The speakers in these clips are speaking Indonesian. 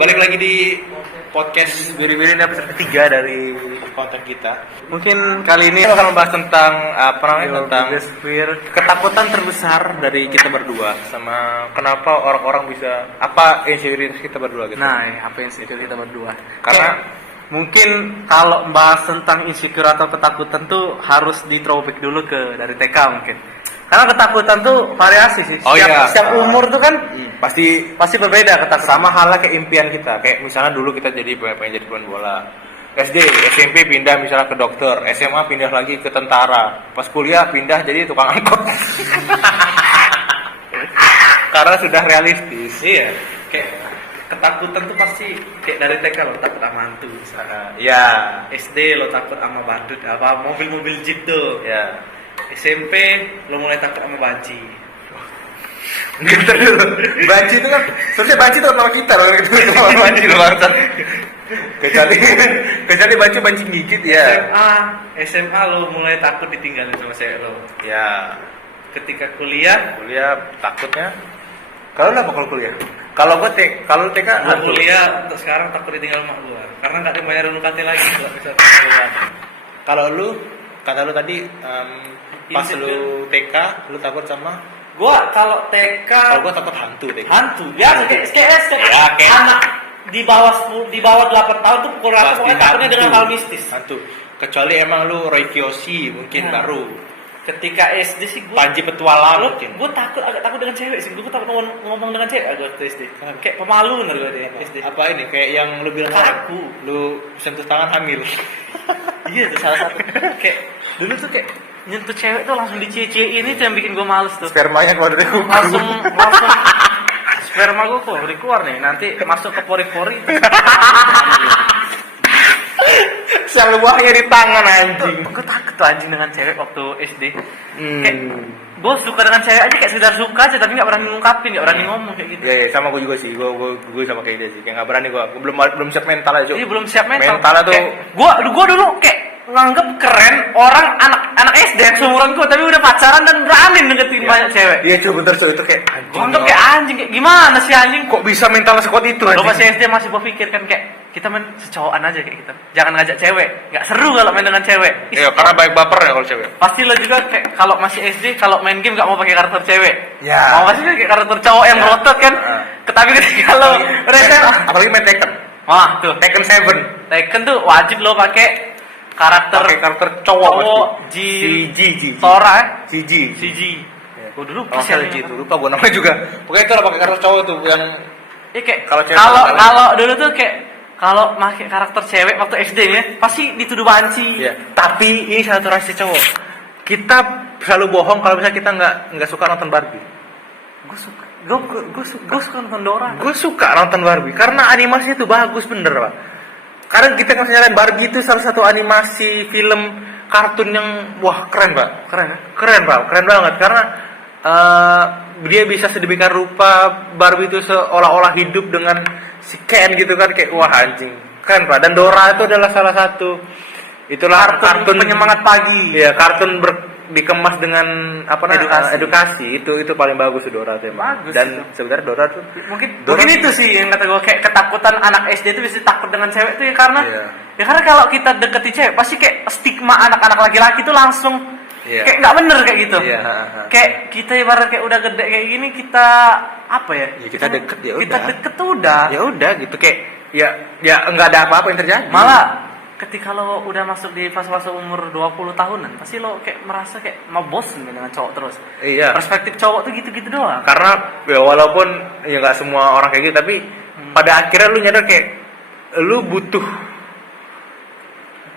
Balik lagi di podcast Biri-Biri ini episode ketiga dari konten kita. Mungkin kali ini akan membahas tentang tentang ketakutan terbesar dari kita berdua, sama kenapa orang-orang bisa insecurities kita berdua gitu. Nah, apa insecure kita berdua? Karena mungkin kalau bahas tentang insecure atau ketakutan tuh harus di throwback dulu ke dari TK mungkin. Karena ketakutan tuh variasi sih. Setiap umur tuh kan pasti berbeda ketakutan. Sama halnya kayak impian kita. Kayak misalnya dulu kita pengen jadi pemain bola. SD, SMP pindah misalnya ke dokter, SMA pindah lagi ke tentara. Pas kuliah pindah jadi tukang angkot. Karena sudah realistis. Iya. Kayak ketakutan tuh pasti kayak dari TK lo takut sama hantu misalnya. Iya. SD lo takut sama badut, apa mobil-mobil jeep tuh. Ya. SMP lo mulai takut sama banci. Gitu dulu. Banci itu kan sebenarnya banci itu nama kita loh, gitu sama banci loh bangsat. Kecuali banci gigit ya. SMA lo mulai takut ditinggalin sama cewek lo. Ya. Ketika kuliah takutnya kalau kuliah. Kalau TK kuliah untuk sekarang takut ditinggal mak gua karena enggak dibayarin UKT lagi enggak bisa. Kalau lu kata lu tadi pas lu TK lu takut sama gua kalau TK kalau gua takut hantu TK. Hantu. Ya kayak anak di bawah 8 tahun tuh pukul rata pokoknya takutnya dengan hal mistis. Hantu. Kecuali emang lu Roy Kiyoshi mungkin baru. Ketika SD sih gua Panji Petualang mungkin. Gua agak takut dengan cewek sih. Gua takut ngomong dengan cewek agak waktu SD. Kayak pemalu bener gua di SD. Apa ini kayak yang lu bilang kaku. Lu sentuh tangan hamil. Iya itu salah satu. Kayak dulu tuh kayak nyentuh cewek tuh langsung dicie-ciein, itu yang bikin gue males tuh. Spermanya keluar dari kuku. Langsung sperma gue keluar nih, nanti masuk ke pori-pori. Sial buahnya di tangan anjing. Gue takut tuh anjing dengan cewek waktu SD. Kayak gue suka dengan cewek aja kayak sekedar suka aja, tapi nggak berani ngungkapin, nggak berani ngomong kayak gitu. Iya sama gue juga sih, gue sama kayak dia sih, kayak nggak berani gue belum siap mental aja. Iya belum siap mental. Mentalnya tuh. Gue dulu kayak nganggep keren orang anak SD yang seumuran gue tapi udah pacaran dan berani deketin banyak cewek. Iya coba bentar itu kayak anjing. Gue anggap kayak anjing, kayak gimana sih anjing? Kok bisa mental sekuat itu anjing? Lo masih SD masih gue pikir kan kayak kita main secowokan aja kayak gitu. Jangan ngajak cewek, nggak seru kalau main dengan cewek. Iya karena baik baper ya kalau cewek. Pasti lo juga kayak kalau masih SD kalau main game nggak mau pakai karakter cewek. Ya. Mau pasti pakai karakter cowok yang berotot kan. Tapi ketika lo apalagi main Tekken. Wah tuh Tekken 7. Tekken tuh wajib lo pakai karakter cowok G Sora CG. Gue dulu lupa gue namanya juga. Pokoknya itu lah pakai karakter cowok tuh yang kayak kalau dulu tuh kayak kalau pakai karakter cewek waktu SD ya pasti dituduh banci. Iya. Tapi ini satu rahasia cowok. Kita selalu bohong kalau misalnya kita nggak suka nonton Barbie. Gue suka nonton Dora. Gue suka nonton Barbie karena animasinya tuh bagus bener pak. Karena kita kan nyalain Barbie itu salah satu animasi film kartun yang keren pak. Keren banget karena dia bisa sedemikian rupa Barbie itu seolah-olah hidup dengan si Ken gitu kan, kayak anjing keren pak. Dan Dora itu adalah salah satu kartun penyemangat pagi. Ya kartun dikemas dengan edukasi itu paling bagus tuh Dora tuh. Bagus. Dan sebenarnya Dora tuh mungkin itu sih yang kata gue kayak ketakutan anak SD itu bisa takut dengan cewek tuh ya karena karena kalau kita deketi cewek pasti kayak stigma anak-anak laki-laki tuh langsung kayak nggak bener kayak gitu. Kayak kita ibarat kayak udah gede kayak gini kita apa ya? Kita deket ya udah. Kita deket tuh udah. Ya udah gitu kayak ya nggak ada apa-apa yang terjadi. Malah ketika lo udah masuk di fase-fase umur 20 tahunan pasti lo kayak merasa kayak mau bosen dengan cowok terus. Iya. Perspektif cowok tuh gitu-gitu doang. Karena ya walaupun ya nggak semua orang kayak gitu tapi pada akhirnya lu nyadar kayak lu butuh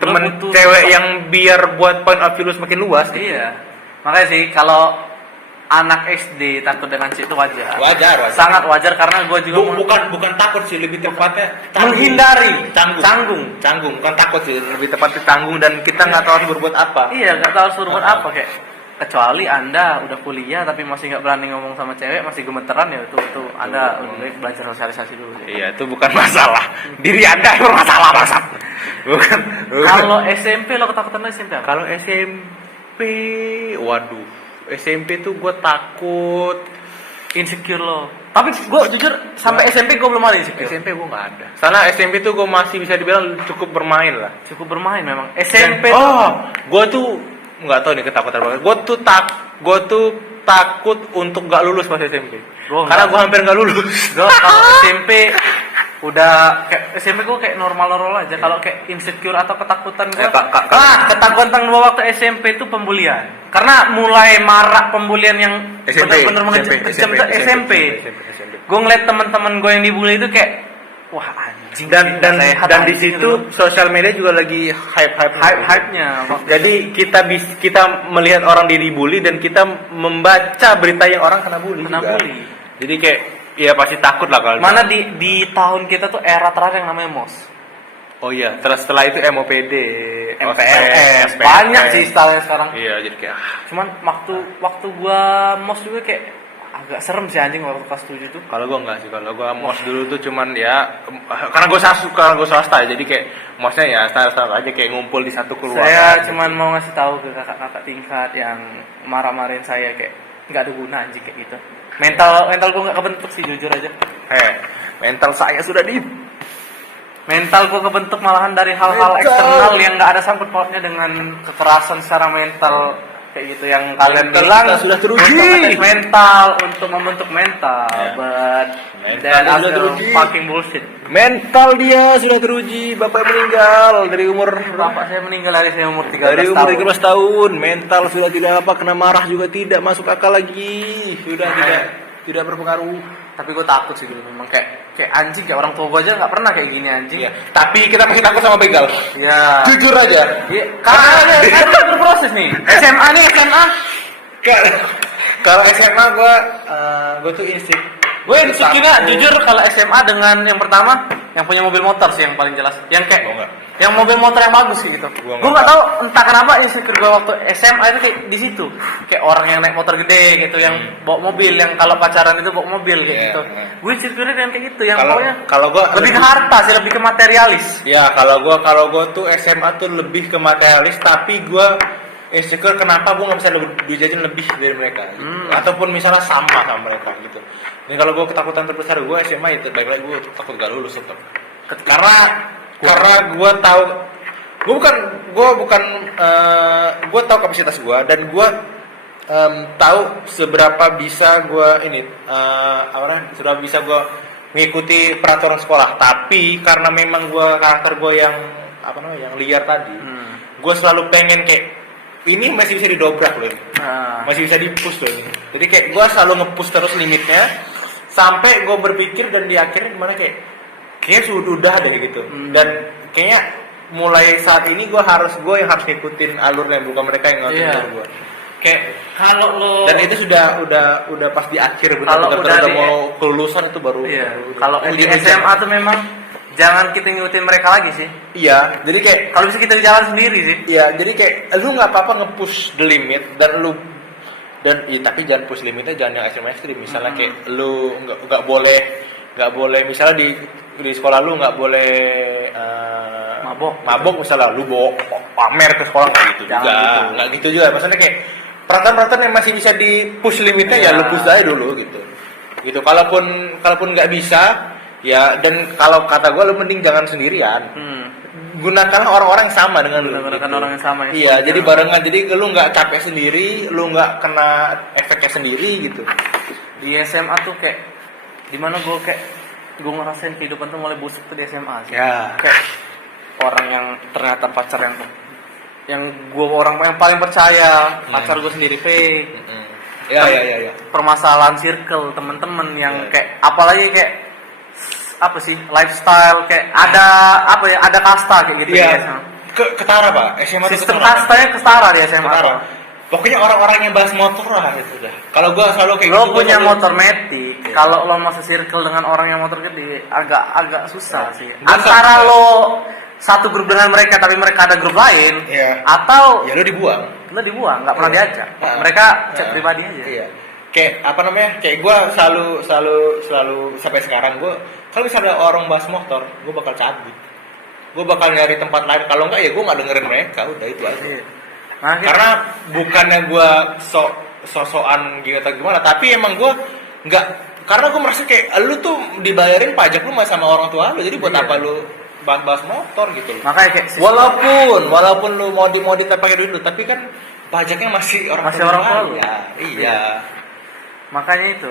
temen cewek yang biar buat point of view lu semakin luas. Iya. Makanya sih kalau anak SD takut dengan cewek itu wajar. Sangat wajar karena gue juga bukan takut sih, lebih tepatnya menghindari. Canggung. Bukan takut sih, lebih tepatnya canggung dan kita nggak tahu harus berbuat apa. Iya, nggak tahu harus berbuat apa kayak. Kecuali Anda udah kuliah tapi masih nggak berani ngomong sama cewek, masih gemeteran ya itu Anda lebih belajar sosialisasi dulu. Iya, itu bukan masalah. Diri Anda yang bermasalah, Mas. Bukan. Kalau SMP lo ketakutan lo SMP apa? Kalau SMP, waduh. SMP tuh gue takut insecure lo. Tapi gue jujur sampai SMP gue belum ada insecure. SMP gue nggak ada. Karena SMP tuh gue masih bisa dibilang cukup bermain lah. Cukup bermain memang. SMP gue tuh nggak tahu nih ketakutan banget. Gue tuh takut untuk nggak lulus pas SMP. Karena gue hampir nggak lulus. Gue kalau SMP udah kayak SMP gue kayak normal aja. Kalau kayak insecure atau ketakutan gue, ketakutan gue waktu SMP itu pembulian. Karena mulai marak pembulian yang benar-benar mengejutkan SMP. Gue ngeliat teman-teman gue yang dibully itu kayak, wah anjing. Dan di situ sosial media juga lagi hype-nya. Jadi kita melihat orang dibully dan kita membaca berita yang orang kena bully. Jadi kayak ya pasti takut lah kalau. Mana di tahun kita tuh era terakhir yang namanya MOS. Oh iya, terus setelah itu MOPD, MPLS, banyak sih istilahnya sekarang. Iya, jadi kayak cuman waktu gua MOS juga kayak agak serem sih anjing waktu kelas 7 tuh. Kalau gua enggak sih, kalau gua MOS dulu tuh cuman ya karena gua swasta jadi kayak MOSnya ya style aja kayak ngumpul di satu keluarga. Saya cuman mau ngasih tahu ke kakak-kakak tingkat yang marah-marahin saya kayak nggak ada guna anjing kayak gitu. Mental gue nggak kebentuk sih jujur aja. Mental saya sudah mental gue kebentuk malahan dari hal-hal eksternal yang nggak ada sangkut pautnya dengan kekerasan secara mental kayak gitu yang kalian bilang sudah teruji mental untuk membentuk mental, but that is fucking bullshit. Mental dia sudah teruji, bapak meninggal dari umur bapak saya meninggal dari saya umur 13 tahun. Dari umur 13 tahun, mental sudah tidak kena marah juga tidak masuk akal lagi, sudah tidak berpengaruh. Tapi gue takut sih dulu memang kayak anjing kayak orang tua gue aja nggak pernah kayak gini anjing. Iya. Tapi kita masih takut sama begal. Iya. Jujur aja. Iya. Karena kan berproses nih. SMA. Kalau SMA gue tuh insecure. Gue insecure jujur kalau SMA dengan yang pertama yang punya mobil motor sih yang paling jelas. Yang kayak yang mobil motor yang bagus gitu. Gue nggak tahu entah kenapa insecure gue waktu SMA itu kayak di situ. Kayak orang yang naik motor gede gitu, yang bawa mobil, yang kalau pacaran itu bawa mobil kayak gitu. Gue insecure dengan kayak gitu, yang pokoknya kalau gue lebih ke harta sih, lebih ke materialis. Ya kalau gue tuh SMA tuh lebih ke materialis, tapi gue insecure kenapa gue nggak bisa duit jajan lebih dari mereka, gitu. Ataupun misalnya sama mereka gitu. Ini kalau gue ketakutan terbesar gue SMA itu baik lagi gue takut gak lulus tetap. Karena gue tahu gue tahu kapasitas gue dan gue tahu seberapa bisa gue sudah bisa gue mengikuti peraturan sekolah. Tapi karena memang karakter gue yang yang liar tadi, gue selalu pengen kayak ini masih bisa didobrak loh, masih bisa di-push loh ini. Jadi kayak gue selalu nge-push terus limitnya sampai gue berpikir dan di akhirnya gimana kayak sudah deh gitu. Dan kayaknya mulai saat ini gue yang harus ngikutin alurnya, bukan mereka yang ngikutin alur gue. Kayak kalau lo dan itu udah pas di akhir benar-benar udah mau kelulusan itu baru. Iya. Kalau di SMA tuh memang jangan kita ngikutin mereka lagi sih. Iya, jadi kayak kalau bisa kita jalan sendiri sih. Iya, jadi kayak lu nggak apa-apa nge-push the limit tapi jangan push limitnya jangan yang ekstrim. Misalnya kayak lu nggak boleh misalnya di sekolah lu nggak boleh mabok misalnya lu bawa pamer ke sekolah nggak gitu juga. Maksudnya kayak peraturan yang masih bisa di push limitnya ya lu push aja dulu gitu. Kalaupun nggak bisa ya, dan kalau kata gue lu mending jangan sendirian. Gunakan orang-orang yang sama dengan lu. Gunakan orang yang sama. Iya, jadi barengan. Jadi lu nggak capek sendiri, lu nggak kena efeknya sendiri gitu. Di SMA tuh kayak dimana gue ngerasain kehidupan tuh mulai busuk tuh di SMA sih. Ya. Kayak orang yang ternyata pacar yang gue orang yang paling percaya, pacar gue sendiri fake. Ya. Permasalahan circle teman-teman yang kayak apalagi kayak apa sih lifestyle kayak ada kasta kayak gitu ya. Ketara Pak, SMA sistem kastanya ketara di SMA. Pokoknya orang-orang yang bahas motor lah itu dah. Kalau gua selalu kayak lo punya motor metik, kalau lo masuk circle dengan orang yang motor gede agak susah sih. Antara lo satu grup dengan mereka tapi mereka ada grup lain, atau ya lo dibuang nggak pernah diajak. Mereka chat pribadi aja. Iya. Kayak kayak gue selalu sampai sekarang gue kalau misalnya orang bahas motor gue bakal cabut, gue bakal nyari tempat lain. Kalau enggak ya gue nggak dengerin mereka, udah itu aja. Karena bukannya gue sosokan gitu atau gimana, tapi emang gue karena gue merasa kayak lu tuh dibayarin pajak lu masih sama orang tua lu, jadi buat apa lu bahas motor gitu loh. Makanya kayak walaupun lu modif pakai duit lu, tapi kan pajaknya masih orang tua lu. Iya. Makanya itu.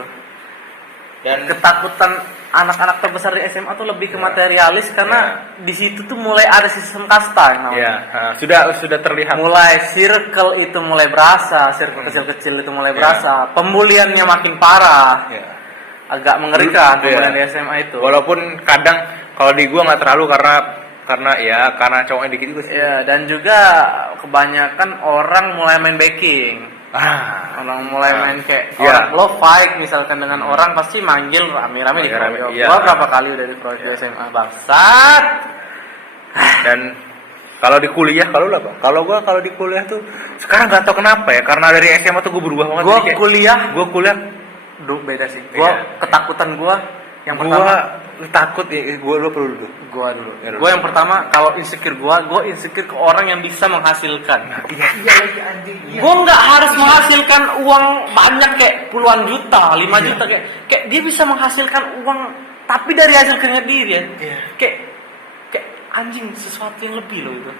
Dan ketakutan anak-anak terbesar di SMA tuh lebih ke materialis karena di situ tuh mulai ada sistem kasta namanya. Sudah terlihat. Mulai circle itu mulai berasa, circle kecil-kecil itu mulai berasa. Pembuliannya makin parah. Agak mengerikan pembulian di SMA itu. Walaupun kadang kalau di gua nggak terlalu karena cowoknya dikit juga sih. Iya, dan juga kebanyakan orang mulai main backing. Orang mulai main kayak orang lo fight misalkan dengan orang pasti manggil rame-rame di keroyok. Gua berapa kali udah dikeroyok di SMA bangsat. Dan kalau di kuliah kalau di kuliah tuh sekarang nggak tahu kenapa ya, karena dari SMA tuh gue berubah banget. Gua kuliah beda sih. Ketakutan gua yang pertama takut ya, gue dulu. Gue yang pertama kalau insecure gue insecure ke orang yang bisa menghasilkan. Gue nggak harus menghasilkan uang banyak kayak puluhan juta, 5 juta kayak dia bisa menghasilkan uang tapi dari hasil keringat dia. Kayak anjing sesuatu yang lebih loh itu.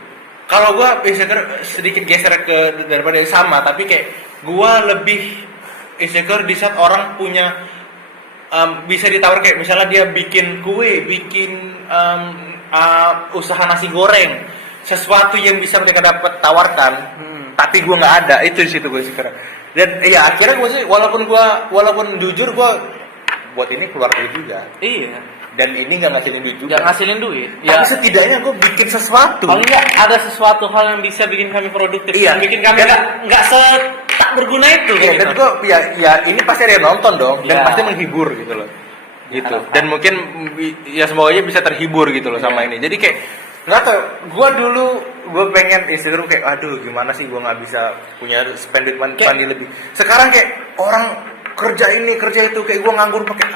Kalau gue insecure sedikit geser ke daripada sama, tapi kayak gue lebih insecure di saat orang punya bisa ditawar kayak misalnya dia bikin kue, bikin usaha nasi goreng, sesuatu yang bisa mereka dapat tawarkan, tapi gue nggak ada, itu di situ gue sekarang. Dan ya akhirnya gue sih walaupun jujur gue buat ini keluar duit juga. Iya. Dan ini nggak ngasilin duit juga. Nggak ngasilin duit. Tapi setidaknya gue bikin sesuatu. Kalau nggak ada sesuatu hal yang bisa bikin kami produktif, yang bikin kami nggak tak berguna itu. Iya, dan gue ya ini pasti ada yang nonton dong, dan pasti menghibur gitu loh. Gitu. Dan mungkin ya semoga bisa terhibur gitu loh sama ini. Jadi kayak nggak tau, gue pengen Instagram kayak aduh gimana sih gue nggak bisa punya spending money lebih. Sekarang kayak orang kerja ini kerja itu, kayak gue nganggur pakai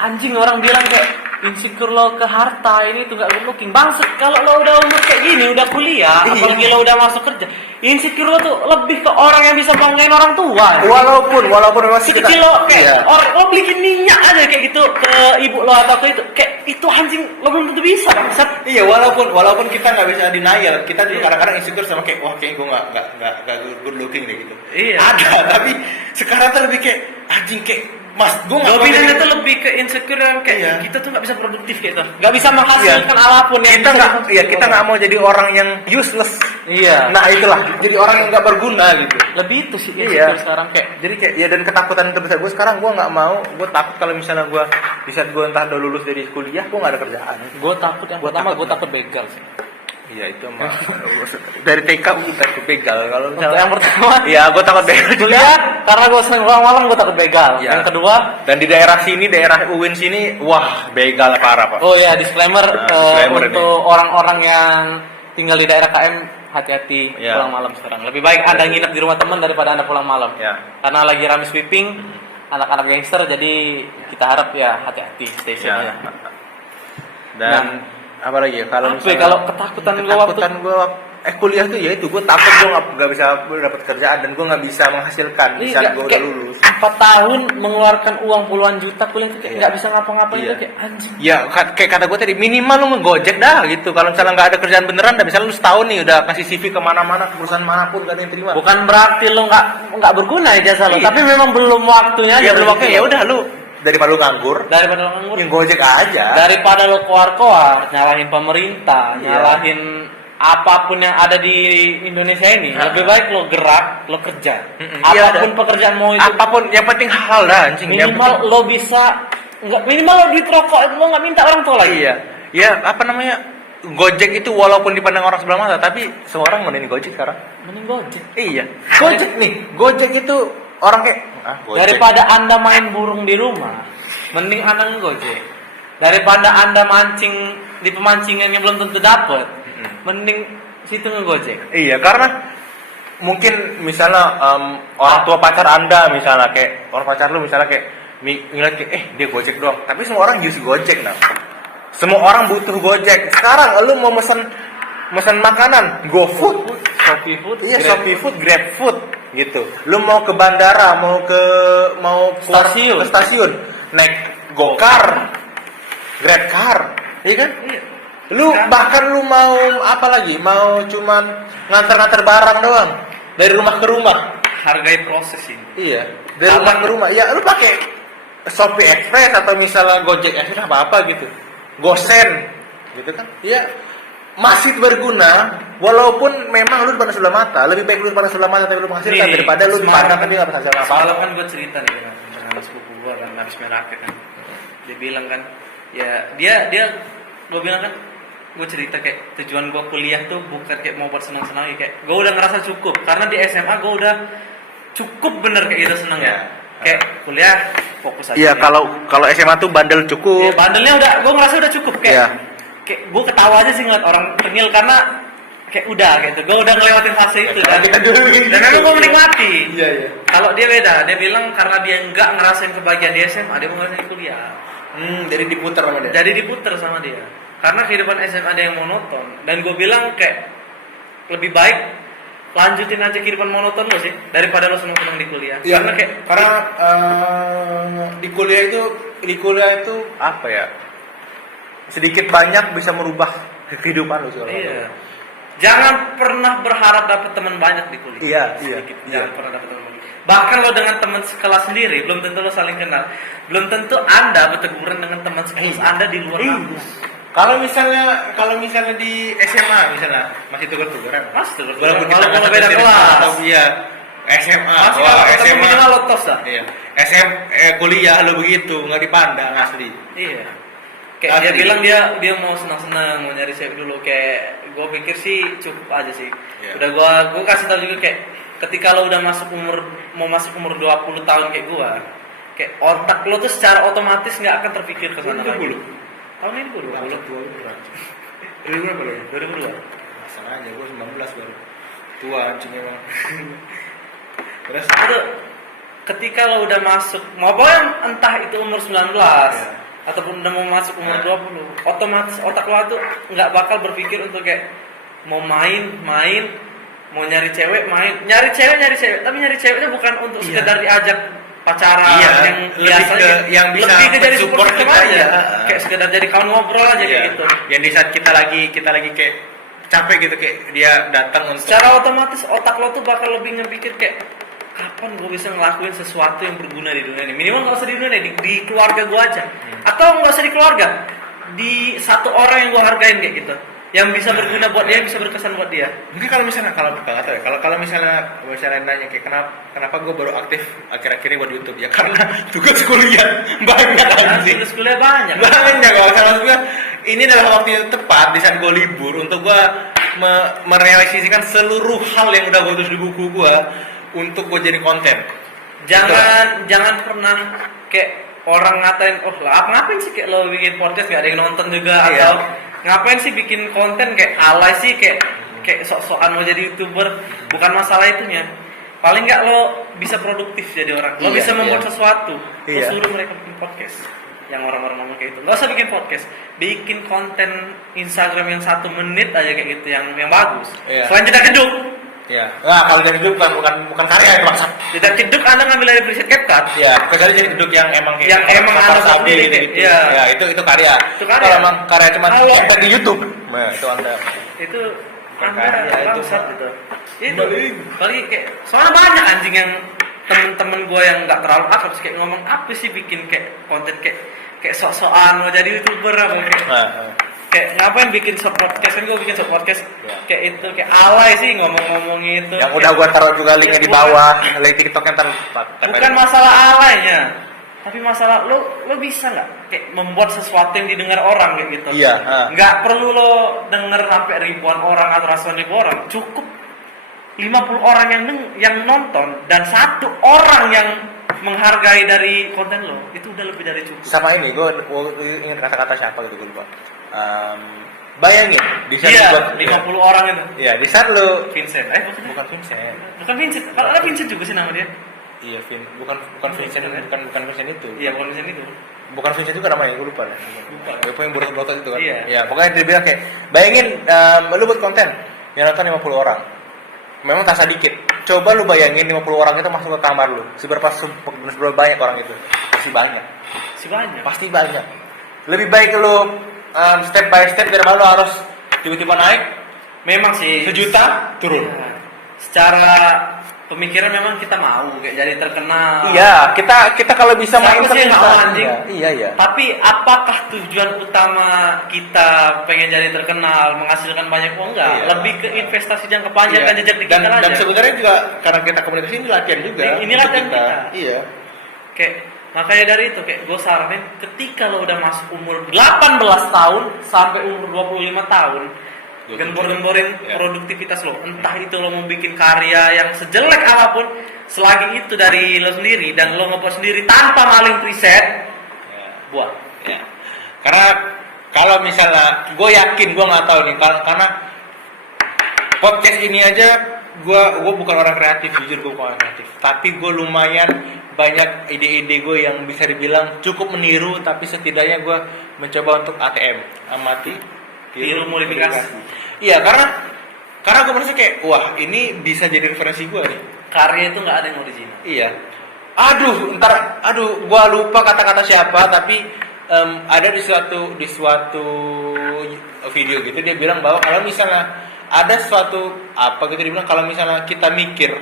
anjing. Orang bilang kayak insecure lo ke harta ini tuh gak good looking. Bangsat, kalau lo udah umur kayak gini, udah kuliah, apalagi lo udah masuk kerja, insecure lo tuh lebih ke orang yang bisa banggain orang tua. Walaupun masih kecil lo kayak orang lo bikin minyak aja kayak gitu ke ibu lo atau ke itu, kayak itu anjing lo belum tentu bisa bangsat. Iya, walaupun kita nggak bisa denial, kita juga kadang-kadang insecure sama kayak wah kayak gue nggak good looking deh gitu. Iya. Ada, tapi sekarang tuh lebih kayak anjing kayak mas gue nggak dominan itu lebih ke insecure yang kayak kita tuh nggak bisa produktif gitu, nggak bisa menghasilkan apapun yang kita nggak mau jadi orang yang useless. Iya. Nah itulah jadi orang yang nggak berguna gitu. Lebih itu sih insecure sekarang kayak. Jadi kayak ya, dan ketakutan terbesar gue sekarang, gue nggak mau, gue takut kalau misalnya gue di saat gue entah udah lulus dari kuliah gue nggak ada kerjaan. Gue takut yang pertama gue takut begal sih. Iya itu mah dari TK gue takut begal. Kalau misalnya yang pertama, iya gue takut begal kuliah karena gue sering pulang malam, gue takut begal. Ya. Yang kedua, dan di daerah sini, daerah UIN sini, wah begal parah pak. Oh ya, disclaimer untuk orang-orang yang tinggal di daerah KM, hati-hati pulang malam sekarang. Lebih baik Anda nginep di rumah teman daripada Anda pulang malam. Karena lagi rame sweeping, anak-anak gangster, jadi kita harap ya hati-hati, stay safe ya. Dan apa lagi ya, kalau ketakutan gue kuliah tuh ya itu gue takut gue nggak bisa dapat kerjaan dan gue nggak bisa menghasilkan di saat gue udah lulus. 4 tahun mengeluarkan uang puluhan juta kuliah itu kayak nggak bisa ngapa-ngapain, kayak anjing. Ya kayak kata gue tadi, minimal lu ngegojek dah gitu. Kalau misalnya nggak ada kerjaan beneran, dah misalnya lu setahun nih udah kasih CV kemana-mana ke perusahaan manapun gak ada yang terima. Bukan berarti lu nggak berguna ijazah lu, tapi memang belum waktunya. Ya belum waktunya, ya udah lu daripada lu nganggur, yang gojek aja. Daripada lu koar-koar nyalahin pemerintah, nyalahin apapun yang ada di Indonesia ini, lebih baik lo gerak, lo kerja. Apapun pekerjaan mau itu, apapun, yang penting hal dah anjing. Minimal lo bisa, minimal lo duit rokok lo nggak minta orang tua lagi. Iya, apa namanya, Gojek itu walaupun dipandang orang sebelah mata, tapi semua orang mending Gojek sekarang. Mending Gojek. Iya. Gojek itu orang kayak daripada Anda main burung di rumah, mending Anda ngegojek. Daripada Anda mancing di pemancingan yang belum tentu dapat, mending situ ngegojek. Iya, karena mungkin misalnya orang tua pacar Anda misalnya kayak orang pacar lu misalnya kayak ngeliat kayak dia Gojek doang, tapi semua orang use Gojek nah. Semua orang butuh Gojek. Sekarang lu mau mesen makanan, GoFood, Shopee Food, GrabFood gitu. Lu mau ke bandara, mau ke stasiun, naik gokar, grab car, iya kan? Iya. Lu bahkan lu mau apa lagi? Mau cuman nganter-nganter barang doang dari rumah ke rumah. Hargai proses ini. Iya, dari rumah ke rumah. Ya lu pakai Shopee Express atau misalnya Gojek Express apa gitu. Gosen gitu kan. Iya. Masih berguna walaupun memang lu depan sebelah mata, lebih baik lu depan sebelah mata tapi lu menghasilkan daripada lu dipandang tapi enggak menghasilkan apa-apa. Semalam kan gue cerita nih dengan sepupu gue kan habis merakit kan. Dia bilang kan, ya dia gue bilang kan, gue cerita kayak tujuan gue kuliah tuh bukan kayak mau buat senang-senang, kayak gue udah ngerasa cukup karena di SMA gue udah cukup bener kayak gitu senangnya. Kayak kuliah fokus aja. Iya, kalau SMA tuh bandel cukup. Ya, bandelnya udah gue ngerasa udah cukup kayak kayak gue ketawa aja sih ngeliat orang tengil karena kayak udah gitu, gue udah ngelewatin fase itu kan. Kita dulu Dan memang gue menikmati. Iya. Kalau dia beda, dia bilang karena dia nggak ngerasain kebahagiaan di SMA, dia mau ngerasain kuliah. Jadi diputer sama dia. Jadi diputer sama dia. Karena kehidupan SMA ada yang monoton. Dan gue bilang kayak lebih baik lanjutin aja kehidupan monoton lo sih daripada lo seneng-seneng di kuliah. Iya, karena di kuliah itu apa ya? Sedikit banyak bisa merubah kehidupan lo soalnya. iya. Jangan pernah berharap dapet teman banyak di kuliah. Iya. Jangan pernah dapet teman banyak. Bahkan lo dengan teman sekelas sendiri belum tentu lo saling kenal. Belum tentu Anda berteguran dengan teman sekelas Anda di luar kampus. Kalau misalnya di SMA misalnya masih tuker-tukeran. Mas tuh. Walaupun kita Kalau nggak beda satu kelas. atau iya SMA. Masih Wah, kalau SMA minimal lo tos lah. Iya. Kuliah lo begitu nggak dipandang asli. Iya. Kayak dia bilang dia mau senang-senang, mau nyari cewek dulu. Kayak gue pikir sih cukup aja sih. Iya. Udah gue kasih tau juga kayak ketika lo udah mau masuk umur 20 tahun kayak gue, kayak otak lo tuh secara otomatis nggak akan terpikir ke sana lagi. Tahun ini gue 20. 20 berapa lo? 2002. Masalah aja gue 19 baru. Tua anjing emang. Terus Itu ketika lo udah masuk, mau apa entah itu umur 19 ataupun udah mau masuk umur 20, otomatis otak lo tuh nggak bakal berpikir untuk kayak mau main, mau nyari cewek, nyari cewek, tapi nyari ceweknya bukan untuk sekedar diajak pacaran yang biasanya yang bisa lebih ke jadi support kita aja. Kayak sekedar jadi kawan ngobrol aja kayak gitu. Yang di saat kita lagi kayak capek gitu kayak dia datang untuk secara otomatis otak lo tuh bakal lebih ngepikir kayak kapan gue bisa ngelakuin sesuatu yang berguna di dunia ini. Minimal nggak usah di dunia ini, di keluarga gue aja. Atau nggak usah di keluarga, di satu orang yang gue hargain kayak gitu, yang bisa berguna buat dia, yang bisa berkesan buat dia. Mungkin kalau misalnya kalau misalnya nanya kayak kenapa gue baru aktif akhir-akhir ini buat YouTube ya karena tugas kuliah banyak anjing. Tugas kuliah banyak. Kalau salah gue ini adalah waktu yang tepat di saat gue libur untuk gue merealisasikan seluruh hal yang udah gue tulis di buku gue untuk gue jadi konten. Jangan pernah kayak orang ngatain, ngapain sih kayak lo bikin podcast gak ada yang nonton juga, atau ngapain sih bikin konten kayak alay sih kayak sok-sokan mau jadi YouTuber. Bukan masalah itunya, paling nggak lo bisa produktif jadi orang, lo bisa membuat sesuatu. Lo suruh mereka bikin podcast, yang orang-orang ngomong kayak itu nggak usah bikin podcast, bikin konten Instagram yang 1 menit aja kayak gitu yang bagus. Selain tidak keduk. Iya. Nah, kalau jadi duduk bukan karya itu maksud. Tidak keduk Anda ngambil dari preset CapCut. Iya, kecuali jadi duduk yang emang yang emang Anda sendiri gitu. Ya, itu karya. Itu karya. Kalau emang karya cuma konten di YouTube, nah itu Anda. Itu Bukan Anda karya, itu bangsat gitu. Itu balik kayak soalnya banyak anjing yang temen-temen gue yang nggak terlalu akrab kayak ngomong apa sih bikin kayak konten kayak sok-sokan mau jadi YouTuber apa kayak ngapain bikin podcast, kan gue bikin podcast kayak itu kayak alay sih ngomong itu yang udah gue taruh juga linknya di bawah, link TikToknya ntar bukan masalah alaynya, tapi masalah lo bisa nggak kayak membuat sesuatu yang didengar orang kayak gitu. Nggak perlu lo denger sampai ribuan orang atau ratusan ribu orang, cukup 50 orang yang nonton dan 1 orang yang menghargai dari konten lo, itu udah lebih dari cukup. Sama ini gue ingin kata-kata siapa gitu gue lupa. Bayangin di saat 50 orang itu. Iya, di saat lo Vincent. Bukan Vincent. Bukan Vincent. Kalau ada Vincent juga sih nama dia. Iya, bukan Vincent, bukan Vincent itu. Iya, bukan Vincent itu. Bukan Vincent juga namanya, gue lupa. Lupa. Apa yang botak-botak itu kan? Iya. Ya, pokoknya dia bilang kayak bayangin lu buat konten yang nonton 50 orang. Memang terasa dikit. Coba lu bayangin 50 orang itu masuk ke kamar lu. Seberapa banyak orang itu? Masih banyak. banyak. Pasti banyak. Lebih baik lo step by step daripada lo harus tiba-tiba naik. Memang sih 1 juta turun. Ya. Secara pemikiran memang kita mau kayak jadi terkenal. Iya, kita kalau bisa main Siapa sih yang mau anjing? Iya. Tapi apakah tujuan utama kita pengen jadi terkenal, menghasilkan banyak uang enggak? Iya. Lebih ke investasi jangka panjang dan jejak digital aja. Dan sebenarnya juga karena kita komunikasi ini latihan juga. Ini latihan kita. Iya. Kayak makanya dari itu kayak gue saranin ketika lo udah masuk umur 18 tahun sampai umur 25 tahun gembor-gemborin produktivitas lo, entah itu lo mau bikin karya yang sejelek apapun, selagi itu dari lo sendiri dan lo ngepost sendiri tanpa maling preset, buat. Ya. Karena kalau misalnya gue yakin, gue nggak tahu nih karena podcast ini aja gue bukan orang kreatif, jujur gue bukan orang kreatif, tapi gue lumayan banyak ide-ide gue yang bisa dibilang cukup meniru, tapi setidaknya gue mencoba untuk ATM, amati tiru modifikasi. Iya, karena gue merasa kayak wah ini bisa jadi referensi gue nih. Karya itu nggak ada yang original. Iya. Aduh, gue lupa kata-kata siapa, tapi ada di suatu video gitu dia bilang bahwa kalau misalnya ada suatu apa gitu, dia bilang kalau misalnya kita mikir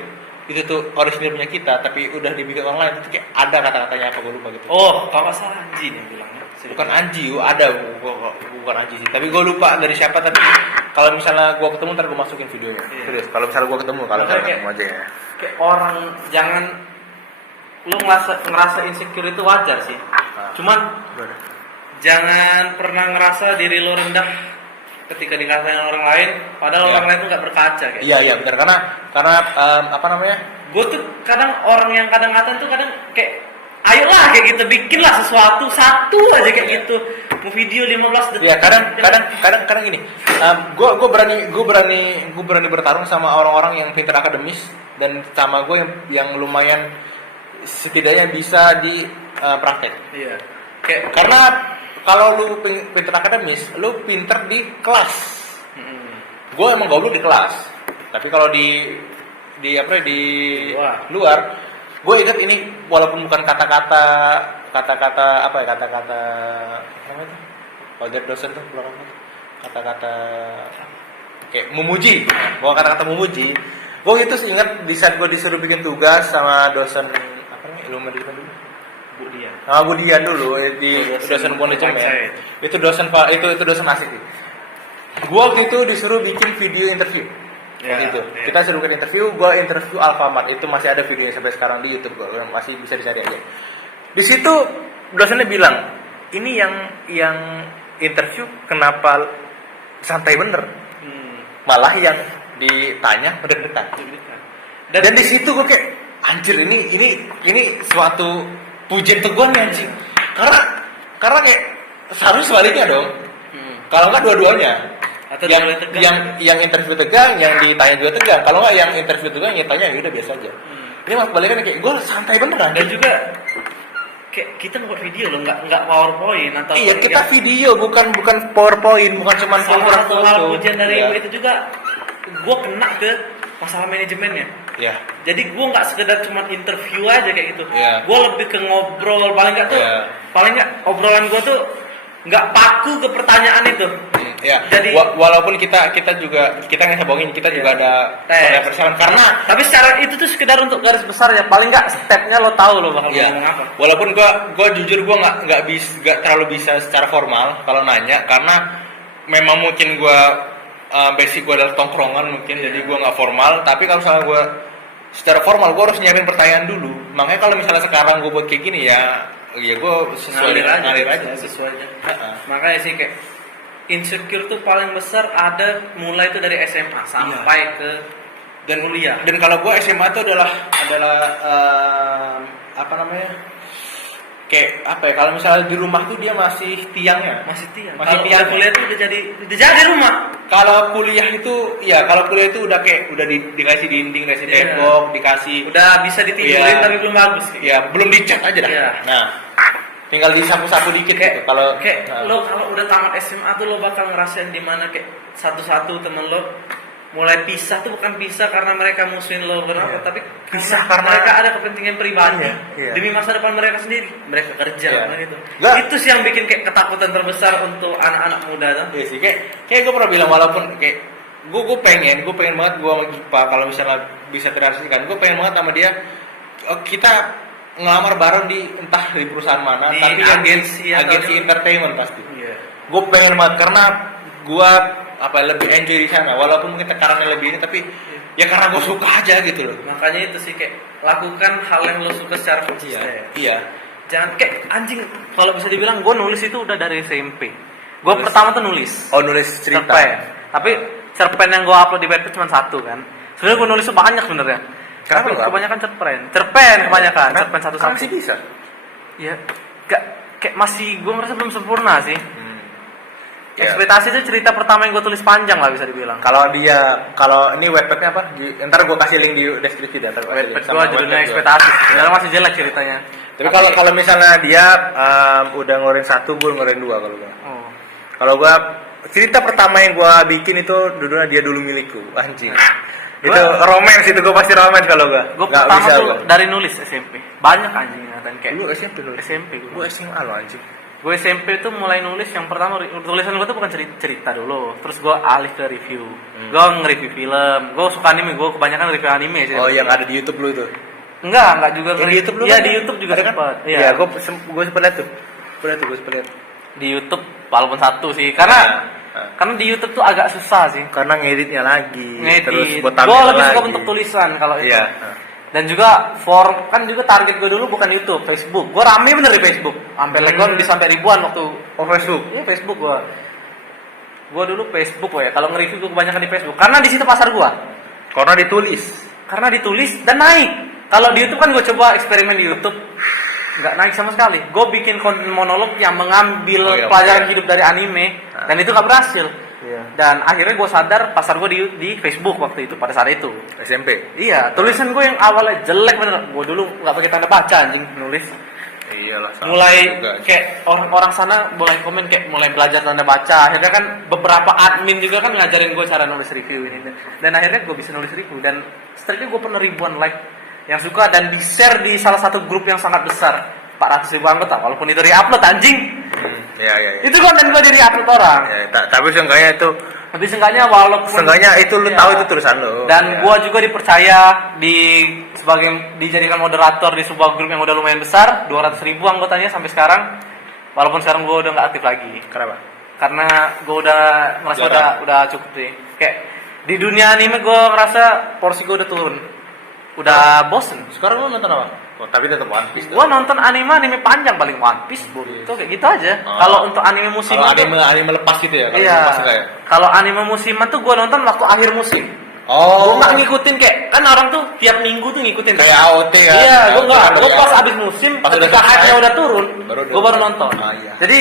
itu tuh original punya kita, tapi udah dibikin orang lain, itu kayak ada kata-katanya apa gue lupa gitu. Oh, kalau salah Anji yang bilangnya. Bukan Anji, ada bukan Anji sih. Tapi gue lupa dari siapa. Tapi kalau misalnya gue ketemu ntar gue masukin videonya. Iya. Serius. Kalau misalnya gue ketemu, kalau misalnya ketemu aja ya. Kayak orang jangan lu ngerasa insecure itu wajar sih. Cuman jangan pernah ngerasa diri lu rendah ketika dikatain orang lain, padahal orang lain tuh nggak berkaca kayak. Iya benar karena apa namanya? Gue tuh kadang orang yang kadang ngatain tuh kadang kayak ayolah kayak gitu, bikinlah sesuatu satu aja kayak gitu. Mau video 15 detik. Iya, kadang gini. Gue berani bertarung sama orang-orang yang pintar akademis dan sama gue yang lumayan setidaknya bisa di praktek. Iya. Kayak karena kalau lu pintar akademis, lu pintar di kelas. Gue emang goblok di kelas. Tapi kalau di luar, gue ingat ini walaupun bukan kata-kata apa ya, kata-kata apa itu? Kalau dari dosen tuh keluar apa? Kata-kata kayak memuji, bukan kata-kata memuji. Gue itu ingat di saat gue disuruh bikin tugas sama dosen apa namanya, ilmu manajemen dulu. Budian dulu di dosen manajemen. Itu dosen asik sih. Gue waktu itu disuruh bikin video interview. Itu kita suruh bikin interview, gue interview Alfamart, itu masih ada videonya sampai sekarang di YouTube, masih bisa dicari aja. Di situ dosennya bilang, ini yang interview kenapa santai bener, malah yang ditanya mendekat. Dan di situ gue kayak anjir, ini suatu pujian teguhan ya anjing. Karena kayak seharusnya sebaliknya dong. Kalau nggak dua-duanya. Atau yang interview tegang, yang ditanya juga tegang. Kalau nggak yang interview tegang, yang tanya ya udah biasa aja. Ini malah kebalikannya kayak gue santai beneran. Dan juga kayak kita buat video loh, nggak PowerPoint atau iya kita video bukan PowerPoint, bukan cuma soal pujian dari itu juga gue kena ke masalah manajemennya. Iya. Jadi gue nggak sekedar cuma interview aja kayak gitu. Iya. Gue lebih ke ngobrol, paling nggak obrolan gue tuh nggak paku ke pertanyaan itu. Ya. Jadi walaupun kita juga nggak bohongin, kita juga ada persiapan karena tapi secara itu tuh sekedar untuk garis besar ya, paling nggak stepnya lo tahu lo bakal ngomong apa. Walaupun gue jujur gue nggak terlalu bisa secara formal kalau nanya, karena memang mungkin gue basic gue adalah tongkrongan mungkin, jadi gue nggak formal. Tapi kalau misalnya gue secara formal gue harus nyiapin pertanyaan dulu. Makanya kalau misalnya sekarang gue buat kayak gini ya gue sesuai ngalir aja. Makanya sih kayak insecure tuh paling besar ada mulai itu dari SMA sampai ke dan kuliah. Dan kalau gue SMA itu adalah apa namanya, kayak apa ya, kalau misalnya di rumah tuh dia masih tiang. Kalau tiang. Kuliah tuh udah jadi rumah. Kalau kuliah itu udah kayak udah dikasih dinding, dikasih tembok, dikasih udah bisa ditidurin tapi belum bagus. Ya belum dicat aja dah. Nah, tinggal disapu-sapu dikit kayak gitu. Kalau lo udah tamat SMA tuh lo bakal ngerasain di mana kayak satu-satu temen lo mulai pisah tuh bukan pisah karena mereka musuhin lo kenapa, tapi pisah karena mereka ada kepentingan pribadi Iya. demi masa depan mereka sendiri. Mereka kerja gitu. Nggak. Itu sih yang bikin kayak ketakutan terbesar untuk anak-anak muda tuh. Iya sih, kayak gue pernah bilang, walaupun kayak gue pengen banget gue sama Gipa kalau misalnya bisa terrealisasikan, gue pengen banget sama dia kita ngelamar bareng di entah di perusahaan mana, Di tapi agensi entertainment pasti. Iya. Gue pengen banget karena gue lebih enjoy di sana, walaupun mungkin tekanannya lebih ini, tapi ya karena gue suka aja gitu loh. Makanya itu sih kayak lakukan hal yang lo suka secara konsisten. Iya. Jangan kayak anjing, kalau bisa dibilang gue nulis itu udah dari SMP. Gue pertama tuh nulis. Oh, nulis cerita. Cerpen. Tapi cerpen yang gue upload di Wattpad cuma satu kan. Sebenarnya gue nulis tuh banyak sebenarnya. Kenapa Tapi nggak? kebanyakan cerpen kebanyakan. Kenapa? Cerpen Kan satu-satu. masih bisa. Ya, gak kayak masih gue ngerasa belum sempurna sih. Ya. Ekspektasi itu cerita pertama yang gue tulis panjang lah bisa dibilang. Kalau ini Wattpad-nya apa? Ntar gue kasih link di deskripsi deh. Wattpad gue judulnya ekspektasi. Sebenarnya masih jelek ceritanya. Tapi kalau misalnya dia udah ngeluarin satu, gue ngeluarin dua kalau gue. Oh. Kalau gue cerita pertama yang gue bikin itu judulnya Dia Dulu Milikku, anjing. Itu romance, itu gue pasti romance kalau gue. Gue pertama tuh dari nulis SMP. Banyak anjing dan kayak. Lu SMP nulis? SMP gue. Gue SMA lo anjing. Gue SMP tuh mulai nulis yang pertama tulisan gue tuh bukan cerita dulu, terus gue alih ke review. Gue nge-review film, gue suka anime, gue kebanyakan review anime sih. Oh, yang ada di YouTube lu itu? Enggak juga Yang di YouTube lu? Iya kan? di YouTube juga Ada kan? sempat. Iya, gue sempat lihat tuh. Gue sempat lihat. Di YouTube walaupun satu sih, karena di YouTube tuh agak susah sih. Karena ngeditnya lagi. Terus Ngedit. buat Gue thumbnail lebih suka lagi. bentuk tulisan kalau itu. Iya. Dan juga kan juga target gue dulu bukan YouTube, Facebook. Gue rame bener di Facebook. Sampai like gue bisa sampai ribuan waktu. Oh, Facebook. Iya Facebook gue. Gue dulu Facebook ya. Kalau nge-review gue kebanyakan di Facebook. Karena di situ pasar gue. Karena ditulis. Karena ditulis dan naik. Kalau di YouTube kan gue coba eksperimen di YouTube, nggak naik sama sekali. Gue bikin konten monolog yang mengambil pelajaran hidup dari anime dan itu nggak berhasil. Iya. Dan akhirnya gue sadar pasar gue di Facebook waktu itu pada saat itu. SMP. Iya, tulisan gue yang awalnya jelek bener. Gue dulu nggak pakai tanda baca anjing nulis. Iyalah. Mulai kayak orang-orang sana mulai komen kayak mulai belajar tanda baca. Akhirnya kan beberapa admin juga kan ngajarin gue cara nulis review ini. Dan akhirnya gue bisa nulis review dan setelahnya gue pernah ribuan like yang suka dan di share di salah satu grup yang sangat besar. 400.000 anggota walaupun itu di-upload anjing. Iya. Itu konten gue di-upload orang. Ya, tapi seenggaknya itu Seenggaknya itu lu tahu itu tulisan lu. Dan gua juga dipercaya dijadikan moderator di sebuah grup yang udah lumayan besar, 200.000 anggotanya sampai sekarang. Walaupun sekarang gua udah nggak aktif lagi. Kenapa? Karena gua udah merasa udah cukup sih. Kayak di dunia anime gua ngerasa porsi gua udah turun. Udah bosen. Sekarang lu nonton apa? Oh, tapi tetap One Piece. Gua nonton anime panjang paling One Piece, Boruto kayak gitu aja. Kalau untuk anime musiman kalau anime lepas gitu ya? Iya. Lepas enggak ya? Kalau anime musiman tuh gua nonton waktu akhir musim. Oh. Gua nggak ngikutin kayak kan orang tuh tiap minggu tuh ngikutin. Kayak AOT ya. Iya, gua nggak. AOT Gua ya. pas abis musim, Pas udah ketika selesai, hype-nya udah turun, gua baru nonton. Iya. Jadi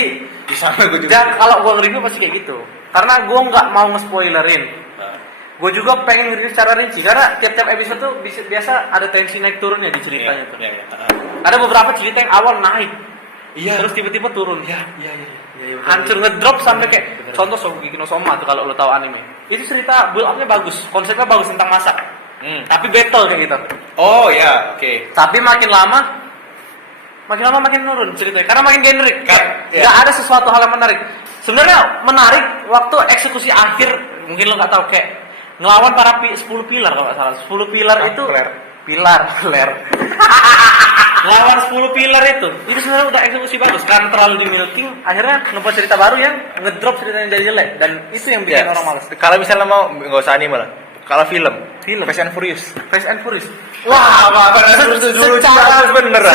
Sama gua juga. dan kalau gua nge-review pasti kayak gitu. Karena gua nggak mau nge-spoilerin. Gue juga pengen nge-review secara rinci karena tiap-tiap episode tuh biasa ada tensi naik turunnya di ceritanya tuh. Iya. Ada beberapa cerita yang awal naik, Iya. terus tiba-tiba turun. Iya. Hancur ngedrop sampai kayak contoh Shokugeki no Soma tuh kalau lo tahu anime. Itu cerita build up-nya bagus, konsepnya bagus tentang masak. Tapi battle kayak gitu. Oh ya, oke. Tapi makin lama makin nurun ceritanya karena makin generik. Kayak Iya. nggak ada sesuatu hal yang menarik. Sebenarnya menarik waktu eksekusi akhir, mungkin lo nggak tahu kayak ngelawan para 10 pilar kalau nggak salah. 10 pilar itu pilar. Lawan 10 pilar itu sebenarnya udah eksekusi bagus karena terlalu di milking akhirnya ngebuat cerita baru yang ngedrop ceritanya jadi jelek dan itu yang bikin orang malas. Kalau misalnya mau nggak usah anime lah. Kalau film Fast and Furious. Wah,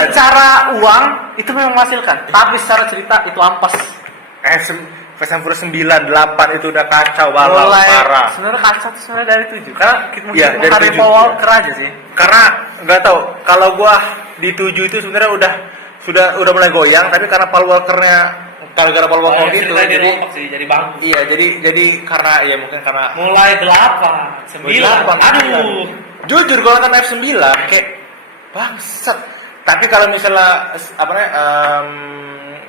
secara uang itu memang menghasilkan, tapi secara cerita itu ampas. Fast and Furious 9, 8 itu udah kacau balau parah. Sebenarnya kacau itu sebenarnya dari 7. Karena Iya, dari Harry 7, Walker aja sih. Karena nggak tahu kalau gua di 7 itu sebenarnya udah mulai goyang, tapi karena Paul Walker-nya gara-gara Paul Walker gitu jadi bagus. Iya, jadi karena ya mungkin karena Mulai 8, 9. Aduh. Jujur kalau nonton F9 kayak bangsat. Tapi kalau misalnya apa namanya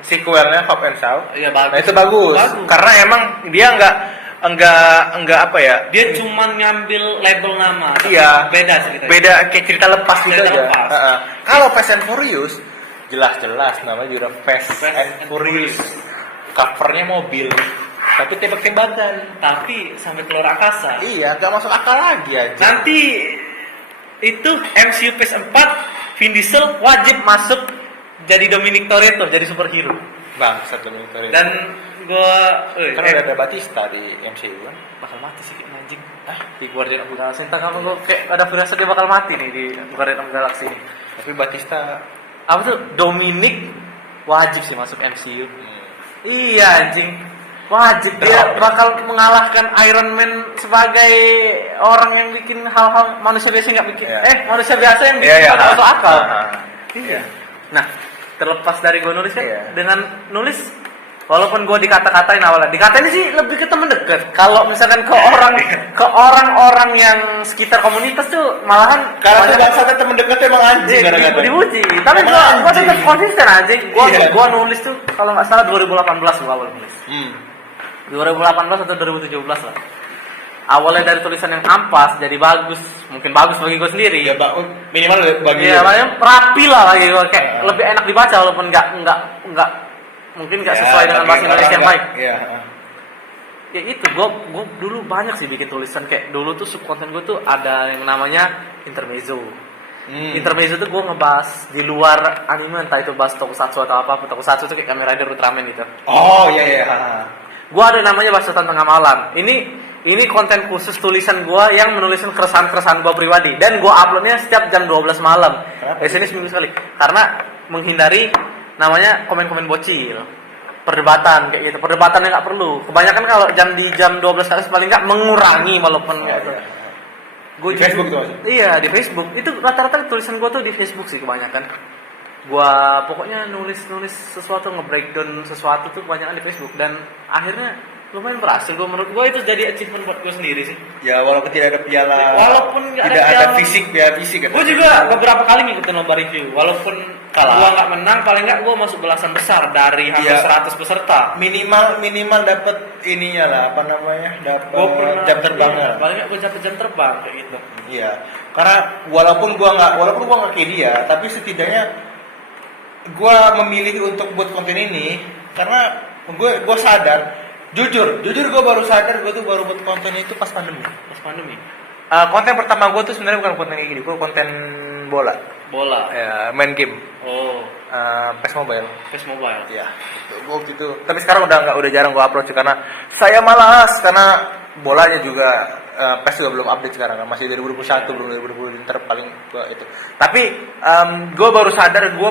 sequelnya Hope and Shaw, Iya bagus. nah itu bagus. Karena emang dia nggak enggak apa ya? Dia cuma ngambil label nama. Iya. Beda ceritanya. Beda kayak cerita lepas gitu Cerita aja. lepas. Kalau Fast and Furious jelas-jelas namanya juga Fast and Furious. Covernya mobil, tapi tembak-tembakan. Tapi sampai keluar angkasa. Iya, nggak masuk akal lagi aja. Nanti itu MCU Phase 4 Vin Diesel wajib masuk jadi Dominic Toretto, jadi superhero. Bangsat Dominic Toretto. Dan gua kan udah ada Batista di MCU kan. bakal mati sih kayak anjing. Di Guardian of the Galaxy entah kapan gua kayak ada firasat dia bakal mati nih di Guardian of the Galaxy ini. Tapi Batista Apa tuh Dominic wajib sih masuk MCU. Iya anjing. Wajib dia bakal mengalahkan Iron Man sebagai orang yang bikin hal-hal manusia biasa nggak bikin. Manusia biasa yang bikin hal masuk akal. Iya. Nah, terlepas dari gue nulis kan dengan nulis walaupun gue dikata-katain awalnya. Dikatain sih lebih ke temen deket. Kalau misalkan ke orang-orang yang sekitar komunitas tuh malahan karena bangsatnya temen deketnya emang anjing kadang-kadang. dipuji. Tapi gue tetap konsisten anjing. Gue nulis tuh kalau nggak salah 2018 gue awal nulis. 2018 atau 2017 lah. Awalnya dari tulisan yang ampas jadi bagus, mungkin bagus bagi gue sendiri. Ya minimal bagi. Iya, makanya rapi lah lagi gue kayak lebih enak dibaca walaupun nggak mungkin nggak sesuai dengan bahasa Indonesia yang baik. Iya. Ya itu, gue dulu banyak sih bikin tulisan kayak dulu tuh subkonten gue tuh ada yang namanya intermezzo. Intermezzo tuh gue ngebahas di luar anime, entah itu bahas tokusatsu atau apa. Tokusatsu tuh kayak Kamen Rider Ultraman gitu. Oh iya. Gue ada namanya bahasa tentang amalan. Ini konten khusus tulisan gue yang menuliskan keresahan-keresahan gue pribadi dan gue uploadnya setiap jam 12 malam. Biasanya seminggu sekali. Karena menghindari namanya komen-komen bocil, perdebatan kayak gitu. Perdebatan yang nggak perlu. Kebanyakan kalau di jam 12 kali paling nggak mengurangi walaupun gitu. Di Facebook tuh Mas? Iya di Facebook. Itu rata-rata tulisan gue tuh di Facebook sih kebanyakan. Gua pokoknya nulis sesuatu, nge-breakdown sesuatu tuh kebanyakan di Facebook dan akhirnya lumayan berhasil. Menurut gua itu jadi achievement buat gua sendiri sih. Ya walaupun tidak ada piala, walaupun nggak tidak ada piala, piala fisik kan. Gua juga beberapa kali ngikutin lomba review. Walaupun kalah, gua nggak menang, paling nggak gua masuk belasan besar dari hampir 100 peserta. Minimal dapat ininya lah, apa namanya? Dapat jam terbangnya. Paling nggak gua dapat jam terbang kayak gitu. Iya. Karena walaupun gua nggak kayak dia, tapi setidaknya gua memilih untuk buat konten ini karena gua sadar, jujur gua baru sadar gua tuh baru buat konten itu pas pandemi. Konten pertama gua tuh sebenarnya bukan konten kayak gini, gua konten bola ya, main game. PES Mobile. Ya, gua waktu itu. Tapi sekarang udah jarang gua upload sih karena saya malas karena bolanya juga PES juga belum update sekarang kan, masih 2021 belum 2020 ntar paling gua itu. Tapi gue baru sadar gue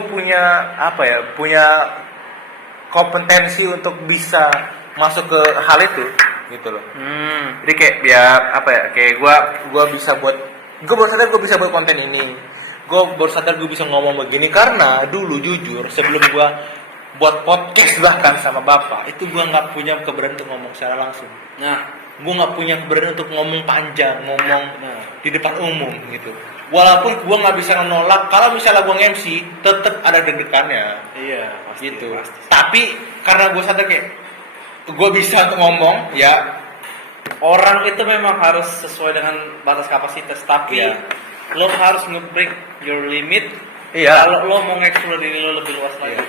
punya kompetensi untuk bisa masuk ke hal itu gitu loh. Jadi kayak kayak gue bisa buat, gue baru sadar gue bisa buat konten ini. Gue baru sadar gue bisa ngomong begini karena dulu jujur sebelum gue buat podcast bahkan sama bapak itu gue nggak punya keberanian untuk ngomong secara langsung. Gue nggak punya keberanian untuk ngomong panjang, di depan umum gitu. Walaupun gue nggak bisa menolak, kalau misalnya gue nge-MC, tetap ada deg-degannya. Iya, pasti, gitu. Pasti. Tapi karena gue sadar kayak gue bisa untuk ngomong, ya orang itu memang harus sesuai dengan batas kapasitas, tapi lo harus nge-break your limit. Iya. Kalau lo mau nge-explore diri lo lebih luas lagi.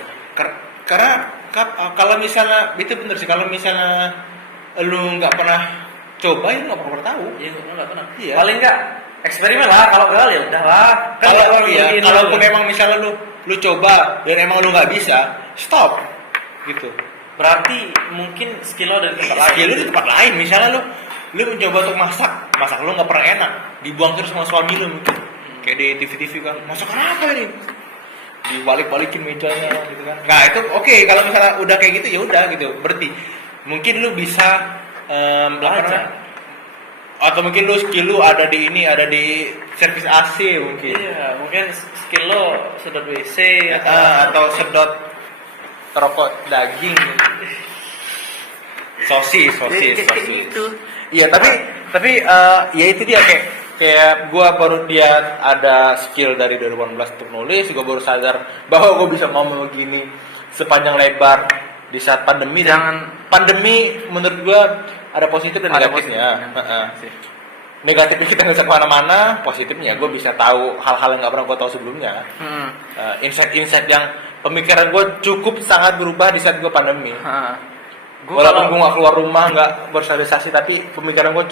Karena kalau misalnya itu bener sih, kalau misalnya lu nggak pernah coba, ya nggak pernah tahu. Iya, nggak pernah. Iya. Paling nggak eksperimen lah. Kalau gagal ya udahlah. Kalaupun emang misalnya lu coba dan emang lu nggak bisa, stop. Gitu. Berarti mungkin skill lo dari tempat lain. Skill lu di tempat lain. Misalnya lu mencoba untuk masak lu nggak pernah enak, dibuang terus sama suami lu mungkin. Kayak di TV kan, masakan apa ini? Dibalik-balikin mejanya gitu kan. Nah itu oke, kalau misalnya udah kayak gitu ya udah gitu. Berarti mungkin lu bisa belajar. Atau mungkin skill lu ada di servis AC mungkin. Iya, mungkin skill lo sedot WC atau sedot rokok daging. Sosis. Itu. Iya, tapi ya itu dia kayak gua baru dia ada skill dari 2018 untuk nulis, gua baru sadar bahwa gua bisa ngomong begini sepanjang lebar di saat pandemi. Pandemi menurut gua ada positif dan Ada negatifnya. positifnya. Negatifnya kita nggak bisa kemana-mana, positifnya gue bisa tahu hal-hal yang nggak pernah gue tahu sebelumnya. Insight-insight yang pemikiran gue cukup sangat berubah di saat gue pandemi. Walaupun gue nggak keluar rumah, nggak bersosialisasi, tapi pemikiran gue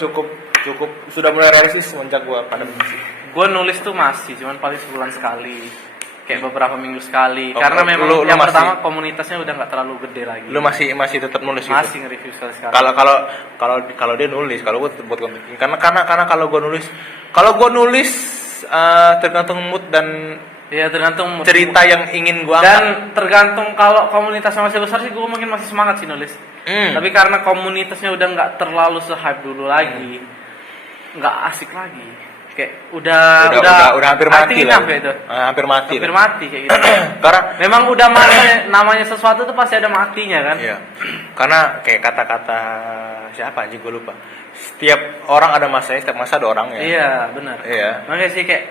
cukup sudah mulai realistis semenjak gue pandemi. Gue nulis tuh masih, cuman paling sebulan sekali, kayak beberapa minggu sekali. Oh, karena memang lu yang masih- pertama komunitasnya udah nggak terlalu gede lagi. Lu masih tetap nulis gitu? masih nge-review sekali. Kalau dia nulis, kalau gue buat konten, karena kalau gue nulis tergantung mood dan Ya tergantung mood. cerita yang ingin gue angkat. Dan tergantung kalau komunitasnya masih besar sih gue mungkin masih semangat sih nulis. Tapi karena komunitasnya udah nggak terlalu se-hype dulu lagi, nggak asik lagi. Kayak udah hampir mati lah. Itu. Hampir mati. Hampir mati kayak gitu. Karena memang udah namanya sesuatu tuh pasti ada matinya kan. iya. Karena kayak kata-kata siapa anjing gue lupa. Setiap orang ada masanya, setiap masa ada orangnya. Iya, benar. Iya. Makanya sih kayak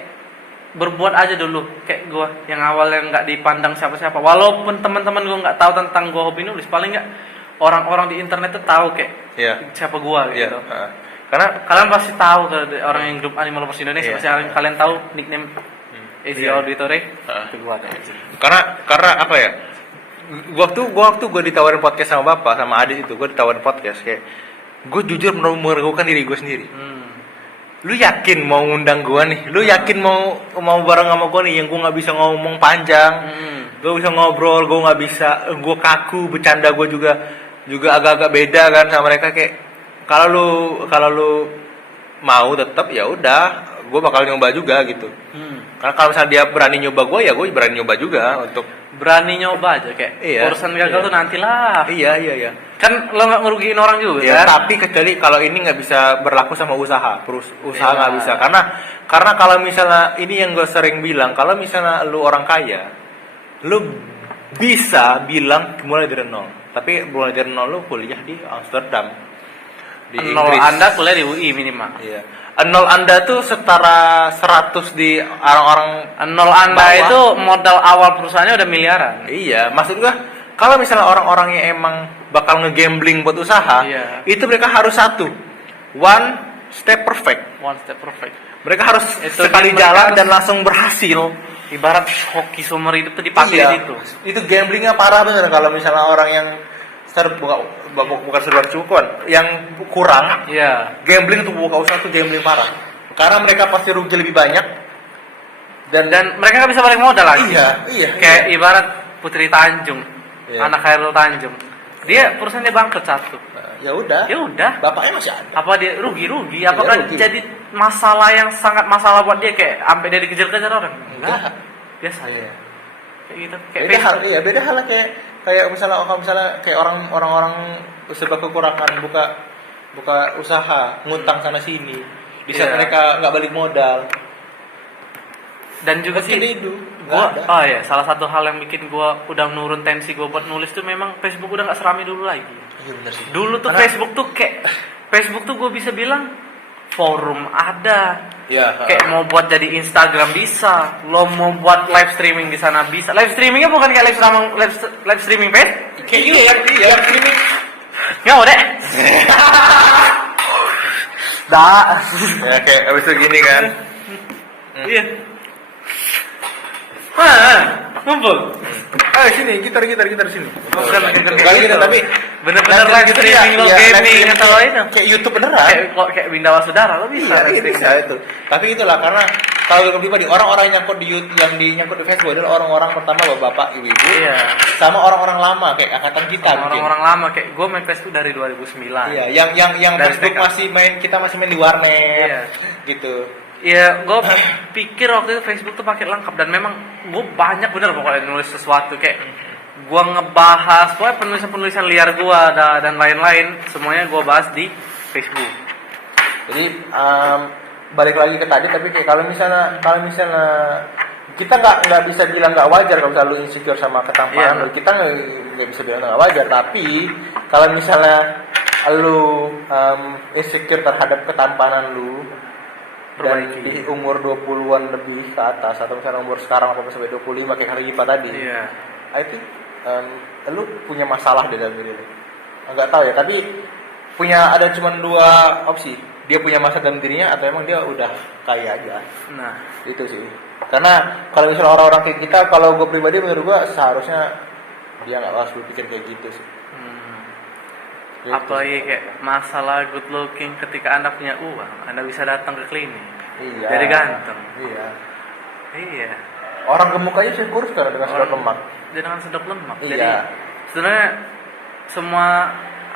berbuat aja dulu kayak gue yang awalnya nggak dipandang siapa-siapa. Walaupun teman-teman gue nggak tahu tentang gue hobi nulis, paling nggak orang-orang di internet tuh tahu kayak siapa gue gitu. Karena kalian pasti tahu orang yang grup Animal Lovers Indonesia pasti kalian tahu nickname Easy Auditore. Itu gue ada. Karena apa ya? Waktu gue ditawarin podcast sama bapak sama Adit itu, gue ditawarin podcast kayak gue jujur meragukan diri gue sendiri. Lu yakin mau ngundang gue nih? Lu yakin mau bareng sama gue nih yang gue nggak bisa ngomong panjang? Gue bisa ngobrol, gue nggak bisa, gue kaku, bercanda gue juga agak-agak beda kan sama mereka kayak. Kalau lu mau tetap ya udah, gue bakal nyoba juga gitu. Karena kalau misalnya dia berani nyoba gue, ya gue berani nyoba juga untuk berani nyoba aja kayak urusan gagal tuh nantilah. Iya. Kan lo nggak ngerugiin orang juga Ya, kan? tapi kecuali kalau ini nggak bisa berlaku sama usaha, usaha nggak bisa. Karena kalau misalnya ini yang gue sering bilang, kalau misalnya lu orang kaya, lu bisa bilang mulai dari nol. Tapi mulai dari nol lu kuliah di Amsterdam, di Nol Inggris. Anda kuliah di UI minimal. Iya. Nol Anda tuh setara 100 di orang-orang. Nol Anda bawah. itu modal awal perusahaannya udah miliaran. Iya, maksud gua kalau misalnya orang-orang yang emang bakal nge-gambling buat usaha, itu mereka harus one step perfect. Mereka harus Itu sekali jalan dan langsung berhasil. Ibarat hoki seumur hidup tuh dipakai di situ. Itu gamblingnya parah bener kalau misalnya orang yang bukan serba cukup, yang kurang. Iya. Gambling tuh buka usaha tuh gambling parah. Karena mereka pasti rugi lebih banyak dan mereka nggak bisa balik modal lagi. Iya. Kayak ibarat Putri Tanjung, Iya. anak Khairul Tanjung. Dia perusahaan dia bangkrut satu. Ya udah. Bapaknya masih ada. Apa dia rugi? Apakah rugi. jadi masalah yang sangat masalah buat dia kayak sampai dia dikejar-kejar orang? Enggak. Biasa. Iya. Kayak gitu. Kayak Beda hal kayak misalnya kayak orang-orang serba kekurangan buka usaha, ngutang sana sini. Di saat mereka nggak balik modal. Dan juga sih salah satu hal yang bikin gua udah nurun tensi gua buat nulis tuh memang Facebook udah nggak serami dulu lagi. Iya benar sih. Dulu tuh Facebook tuh gua bisa bilang forum ada. Iya. Kayak mau buat jadi Instagram bisa, lo mau buat live streaming di sana bisa. Live streamingnya bukan kayak live streaming page? Kayak gitu kan? Iya, live streaming. Nggak mau deh. Ya kayak abis itu gini kan. Iya. Ngumpul. Sini, gitar sini. Bukan Bukan gitu, tapi bener-bener live streaming lo gaming atau itu. Kayak YouTube beneran. Kayak Bindawa Saudara lo bisa. Iya, bisa itu. Tapi itulah karena kalau gue pribadi orang-orang yang nyangkut di YouTube, yang dinyangkut di Facebook adalah orang-orang pertama bapak-bapak, ibu-ibu. Iya. Sama orang-orang lama kayak angkatan kita. Orang-orang lama kayak gue main Facebook dari 2009. Iya, yang Facebook kita masih main di warnet. Iya. Gitu. Iya, gue pikir waktu itu Facebook tuh pakai lengkap dan memang gue banyak bener pokoknya nulis sesuatu kayak gue ngebahas pokoknya penulisan liar gue dan lain-lain semuanya gue bahas di Facebook. Jadi balik lagi ke tadi, tapi kayak kalau misalnya kita nggak bisa bilang nggak wajar kalau misalnya lu insecure sama ketampanan lu, kita nggak bisa bilang nggak wajar. Tapi kalau misalnya lu insecure terhadap ketampanan lu dan di umur 20-an lebih ke atas atau misalnya umur sekarang atau sampai 25 kayak hari Ipa tadi, I think lu punya masalah di dalam diri lu. Enggak tahu ya, tapi ada cuma dua opsi. Dia punya masa dalam dirinya atau emang dia udah kaya aja. Nah, Itu sih. Karena kalau misalnya orang-orang kayak kita, kalau gue pribadi menurut gue seharusnya dia nggak harus berpikir kayak gitu sih. Gitu. apalagi kayak masalah good looking, ketika Anda punya uang, Anda bisa datang ke klinik. Iya. Jadi ganteng. Iya. Iya. Orang gemuk aja sih kurus karena dengan sedot lemak. Dengan sedot lemak. Iya. Jadi sebenarnya semua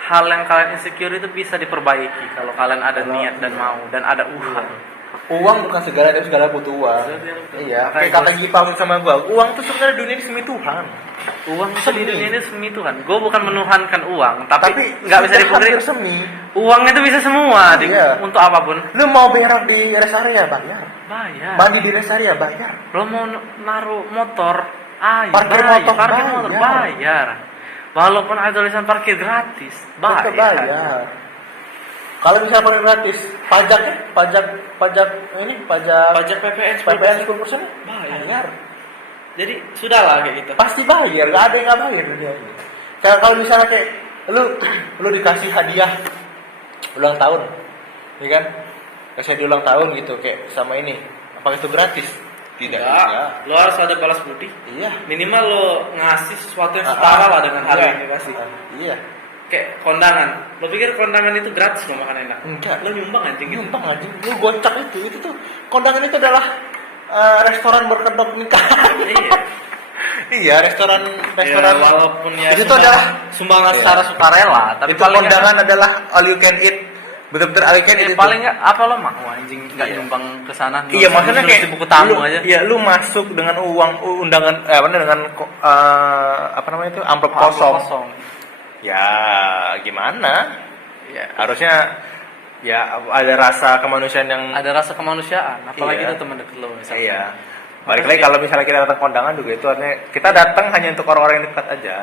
hal yang kalian insecure itu bisa diperbaiki kalau kalian ada niat dan mau dan ada uang. Uang bukan segala, tapi segala butuh uang. Iya. Kayak kata Gipa sama gua, uang tuh sebenarnya dunia ini semi Tuhan. Uang itu di dunia ini semi Tuhan. Gue bukan menuhankan uang, tapi nggak bisa sudah dipungkiri. hampir semi. Uang itu bisa semua Iya. untuk apapun. Lu mau berak di rest area bayar. Bayar. Mandi di rest area bayar. Lo mau naruh motor, ayo Parkir bayar. motor, Parkir motor bayar. bayar. Walaupun ada tulisan parkir gratis, Tetap bayar. bayar. Kalau misalnya pakai gratis, pajaknya, pajak Pajak PPN 10% bayar. Jadi sudahlah kayak gitu. pasti bayar, nggak ada yang nggak bayar dunia ini. Kalau misalnya kayak lu dikasih hadiah ulang tahun, ya kan? Kasih hadiah ulang tahun gitu kayak sama ini, apa itu gratis? Tidak. Ya, lo harus ada balas budi. Iya. Minimal lo ngasih sesuatu yang setara lah dengan harga yang dikasih. Iya. Kayak kondangan. Lo pikir kondangan itu gratis lo makan enak? Enggak. Lo nyumbang anjing gitu. Nyumbang aja, lu gocak itu tuh kondangan itu adalah restoran berkedok nikahan. Iya. Iya, restoran Ya, walaupun ya itu tuh adalah sumbangan Iya. secara sukarela, tapi itu kondangan adalah all you can eat, betul-betul all you can eat. paling nggak apa lo mau anjing nggak Iya. nyumbang ke sana. Iya, maksudnya nulis kayak di buku tamu lu, aja. Iya, lu masuk dengan uang undangan dengan apa namanya itu amplop kosong. Ya, gimana? Ya. Harusnya ya ada rasa kemanusiaan yang Ada rasa kemanusiaan, apalagi Iya. itu teman dekat lo misalnya. Iya. Balik lagi kalau misalnya kita datang kondangan juga itu artinya kita datang hanya untuk orang-orang yang dekat aja.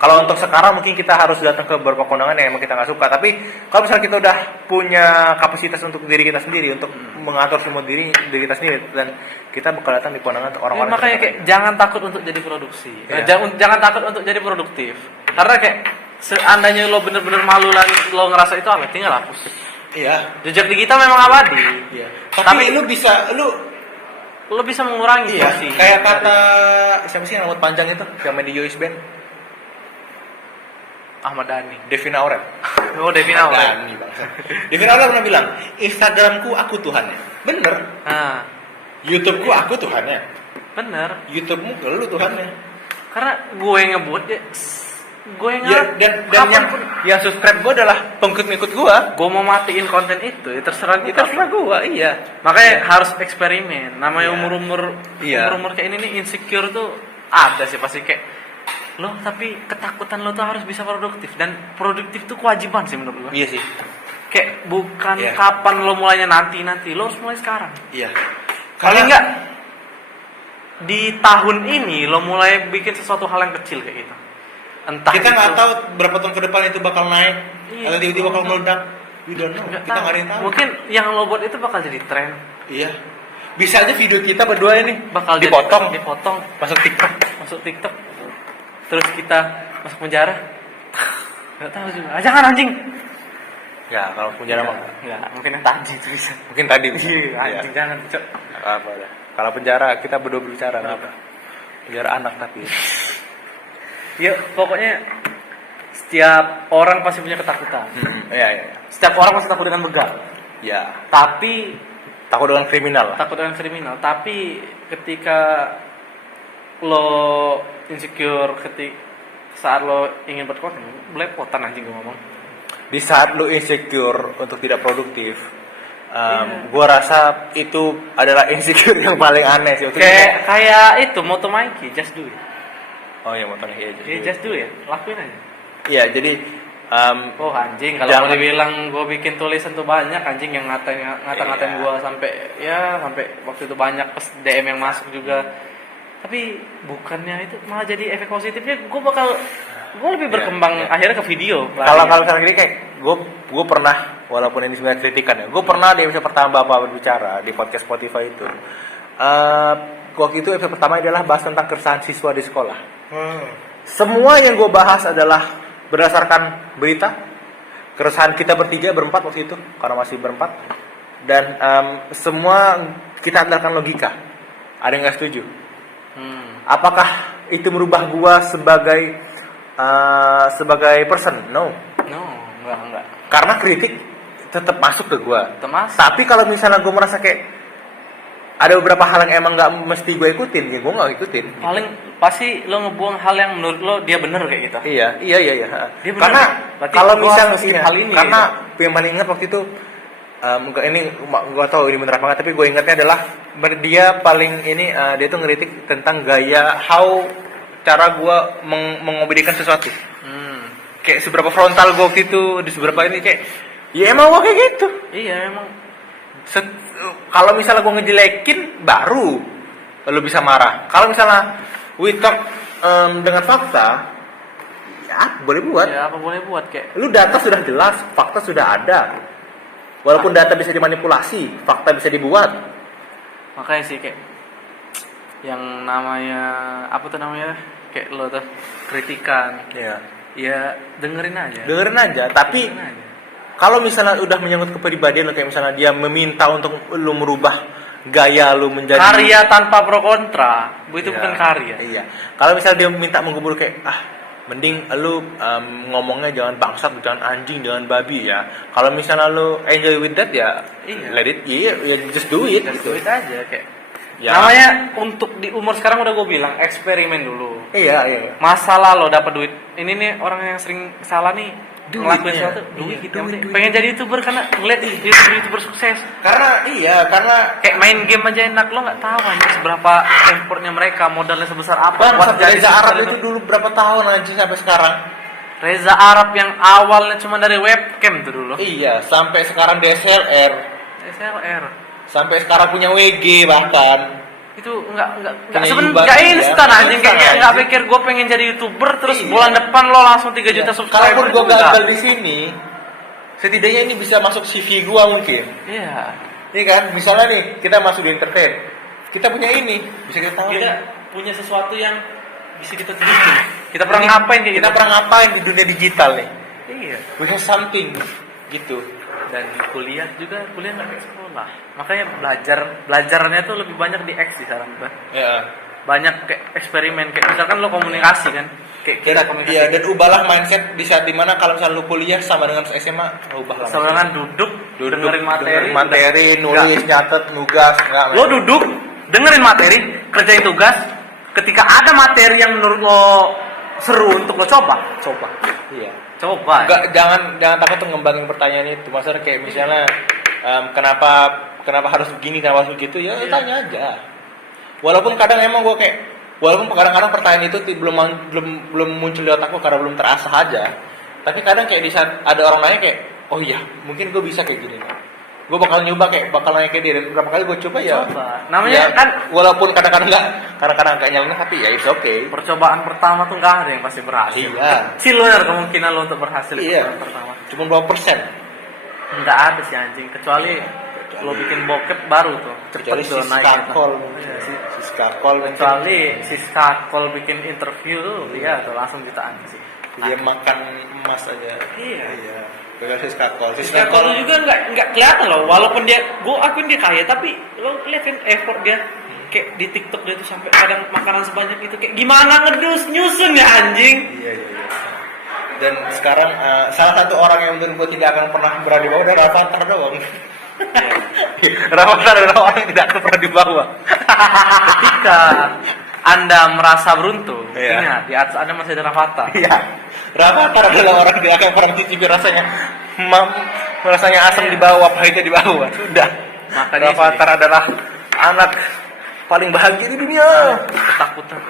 Kalau untuk sekarang mungkin kita harus datang ke beberapa kondangan yang emang kita nggak suka. Tapi kalau misalnya kita udah punya kapasitas untuk diri kita sendiri, untuk mengatur semua diri kita sendiri, dan kita bakal datang di kondangan untuk orang-orang. Makanya yang kayak jangan takut untuk jadi produksi. Iya. Jangan takut untuk jadi produktif. Karena kayak seandainya lo bener-bener malu dan lo ngerasa itu aneh, tinggal hapus. Iya. Jejak digital memang abadi. Iya. Tapi lu bisa lo bisa mengurangi iya, porsi. kayak kata siapa sih yang rambut panjang itu yang main di Yois Band? Ahmad Dhani. Devina Aurel. Oh, Devina Aurel. Dhani, bangsa. Devina Aurel pernah bilang, Instagramku aku Tuhannya. Bener. Nah, YouTubeku aku Tuhannya. bener. YouTubemu lu Tuhannya. Karena gue yang ngebut ya, gue yang Ya, dan yang subscribe gue adalah pengikut-pengikut gue. gue mau matiin konten itu, ya terserah gue. Terserah gue, iya. Makanya harus eksperimen. Namanya Iya. Iya. umur kayak ini nih, insecure tuh ada sih pasti kayak lo, tapi ketakutan lo tuh harus bisa produktif, dan produktif tuh kewajiban sih menurut gue. Iya sih. Kayak bukan Iya. kapan lo mulainya nanti, lo harus mulai sekarang. Iya. Paling enggak di tahun ini lo mulai bikin sesuatu hal yang kecil kayak gitu. Entah kita nggak itu- tahu berapa tahun ke depan itu bakal naik, Iya. atau tiba-tiba bakal meledak. We don't know. Nggak Kita nggak ada yang tahu. Mungkin yang lo buat itu bakal jadi tren, Iya. Bisa aja video kita berdua ini bakal dipotong, dipotong, masuk TikTok. masuk TikTok, terus kita masuk penjara. Nggak tahu juga. Ah, jangan anjing. Ya, kalau penjara mah Nggak, mungkin yang tadi itu bisa. mungkin tadi bisa. Iya, anjing jangan, Cok. Nggak apa dah. Kalau penjara kita berdua berbicara nggak apa. Penjara anak tapi. Ya, pokoknya setiap orang pasti punya ketakutan. Iya, iya. Setiap orang pasti takut dengan begal. Ya, Tapi takut dengan kriminal lah. takut dengan kriminal. Tapi ketika lo insecure, saat lo ingin berkonten, belepotan anjing gue ngomong. Di saat lu insecure untuk tidak produktif, gua rasa itu adalah insecure yang paling aneh sih. Kayak itu moto Mikey, just do it. Oh ya, motornya iya. Ya, just do it, lakuin aja. Iya, jadi Oh anjing, kalau jangan- mau dibilang gue bikin tulisan tuh banyak anjing yang ngata-ngatain Iya. gue sampai waktu itu banyak pas DM yang masuk juga. Tapi bukannya itu malah jadi efek positifnya, gue lebih berkembang iya. akhirnya ke video. kalau misalnya gini kayak gue pernah, walaupun ini sebenarnya kritikan ya, gue pernah di episode pertama Bapak berbicara di podcast Spotify itu. Waktu itu episode pertama adalah bahas tentang keresahan siswa di sekolah. Semua yang gue bahas adalah berdasarkan berita, keresahan kita berempat waktu itu, karena masih berempat, dan semua kita andalkan logika. Ada yang nggak setuju? Apakah itu merubah gua sebagai person? No, enggak. karena kritik tetap masuk ke gua. Masuk. Tapi kalau misalnya gua merasa kayak ada beberapa hal yang emang nggak mesti gue ikutin, ya gue nggak ikutin. Paling pasti lo ngebuang hal yang menurut lo dia bener kayak gitu. Iya. Dia bener. Karena Berarti kalau gua misalnya harus skip iya, hal ini, karena yang paling ingat waktu itu ini gue tahu ini bener apa nggak, tapi gue ingatnya adalah dia paling ini dia tuh ngeritik tentang gaya cara gue mengobedikan sesuatu. Kayak seberapa frontal gue waktu itu, di seberapa ini kayak ya emang gue kayak gitu. Iya emang. Kalau misalnya gue ngejelekin baru lo bisa marah. Kalau misalnya we talk dengan fakta, ya boleh buat. Ya apa boleh buat kayak. Lu data sudah jelas, fakta sudah ada. Walaupun data bisa dimanipulasi, fakta bisa dibuat. Makanya sih kayak yang namanya apa tuh namanya kayak lo tuh kritikan. Iya. Ya dengerin aja. Tapi kalau misalnya udah menyangkut kepribadian lo, kayak misalnya dia meminta untuk lu merubah gaya lu menjadi karya tanpa pro kontra, itu iya, bukan karya. Iya. Kalau misalnya dia minta menggubur kayak mending lu ngomongnya jangan bangsat, jangan anjing, jangan babi ya. Kalau misalnya lu enjoy with that ya, let it, just do it. Just do it aja kayak. Ya. Namanya untuk di umur sekarang udah gue bilang eksperimen dulu. Iya. Masalah lo dapat duit. Ini nih orang yang sering salah nih. Ngelakuin sesuatu duit gitu. Pengen jadi YouTuber karena ngeliat YouTuber sukses. Karena Kayak main game aja enak, lo nggak tahu aja seberapa effortnya mereka, modalnya sebesar apa. Bang, Reza Arab itu dulu berapa tahun aja sampai sekarang? Reza Arab yang awalnya cuma dari webcam tuh dulu. Iya, sampai sekarang DSLR. Sampai sekarang punya WG bahkan. Itu enggak Punya sebenarnya instan ya. anjing kayak enggak pikir gue pengen jadi YouTuber terus bulan depan lo langsung 3 juta subscriber. Kalaupun gue gagal di sini, setidaknya ini bisa masuk CV gue mungkin. Iya. Iya kan? Misalnya nih, kita masuk di entertain. Kita punya ini, bisa kita tahu. Kita punya sesuatu yang bisa kita tunjukin. Kita pernah ngapain kayak kita pernah ngapain di dunia digital nih? Iya. We have something gitu. Dan di kuliah nggak kayak sekolah. Makanya belajarnya tuh lebih banyak di X sih sekarang tuh. Ya. Banyak kayak eksperimen kayak misalkan lo komunikasi kan. Kayak kita komunikasi. Iya, dan ubahlah mindset di saat dimana kalau misalnya lu kuliah sama dengan SMA, ubahlah. Sama dengan duduk dengerin materi, nulis, nyatet, nugas, enggak. Lo duduk, dengerin materi, kerjain tugas. Ketika ada materi yang menurut lo seru untuk lo coba. Iya. Coba. Enggak, jangan takut untuk ngembangin pertanyaan itu. Maksudnya kayak misalnya kenapa harus begini, kenapa harus begitu, ya tanya aja. Walaupun kadang emang gue kayak kadang-kadang pertanyaan itu belum muncul di otakku karena belum terasah aja. Tapi kadang kayak di saat ada orang nanya kayak, oh iya, mungkin gue bisa kayak gini. Gue bakal nyoba bakal nanya kayak dia, dan berapa kali gue coba ya. Namanya kan walaupun kadang-kadang nggak nyalain, tapi ya it's okay. Percobaan pertama tuh nggak ada yang pasti berhasil. Iya. Kecil bener kemungkinan lo untuk berhasil. Iya. Pertama. Cuma berapa persen? Nggak ada sih anjing, kecuali lo bikin bokep baru tuh. Kecuali Cepet tuh si naik. skakol. Kecuali si skakol bikin interview tuh, dia tuh langsung jutaan sih. Dia makan emas aja. Iya. Dengan si skakol. Skakol juga nggak kelihatan loh, walaupun gue akuin dia kaya, tapi lo lihat kan effort dia. Kayak di TikTok dia tuh sampai kadang makanan sebanyak itu kayak gimana nyusun ya anjing. Iya. Dan sekarang salah satu orang yang menurut gue tidak akan pernah berada di bawah adalah Rafathar doang. Rafathar adalah orang yang tidak akan pernah dibawa. Ketika Anda merasa beruntung, ingat di atas Anda masih ada Rafathar. Iya. Rafathar adalah orang yang tidak akan pernah cicipi rasanya asam di bawah, pahitnya di bawah. Sudah. Makanya Rafathar adalah anak paling bahagia di dunia. Ketakutan.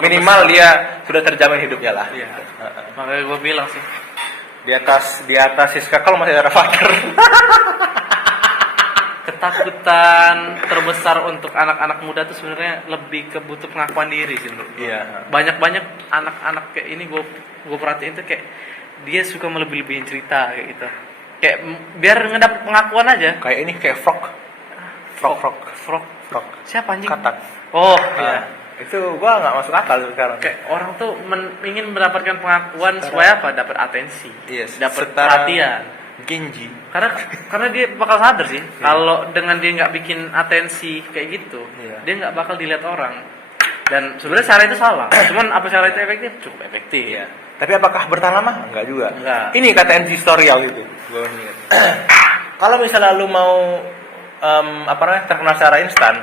Minimal dia sudah terjamin hidupnya lah. Iya. Makanya gue bilang sih, di atas Siska kalau masih ada Rafathar. Ketakutan terbesar untuk anak-anak muda tuh sebenarnya lebih ke butuh pengakuan diri sih menurut gue. Iya. Banyak anak-anak kayak ini gue perhatiin tuh kayak dia suka melebih-lebihin cerita kayak gitu. Kayak biar ngedapet pengakuan aja. Kayak ini kayak frog. Siapa anjing? Katak. Oh, iya. Itu gua nggak masuk akal sekarang. Kayak orang tuh ingin mendapatkan pengakuan supaya apa? Dapat atensi, dapat perhatian. Genji. Karena dia bakal sadar sih, kalau dengan dia nggak bikin atensi kayak gitu, dia nggak bakal dilihat orang. Dan sebenarnya cara itu salah. Cuman apa cara itu efektif? Cukup efektif. Iya. Tapi apakah bertahan lama? Enggak juga. Enggak. Ini kata tutorial gitu. Gua ingat. Kalau misalnya lu mau terkenal secara instan,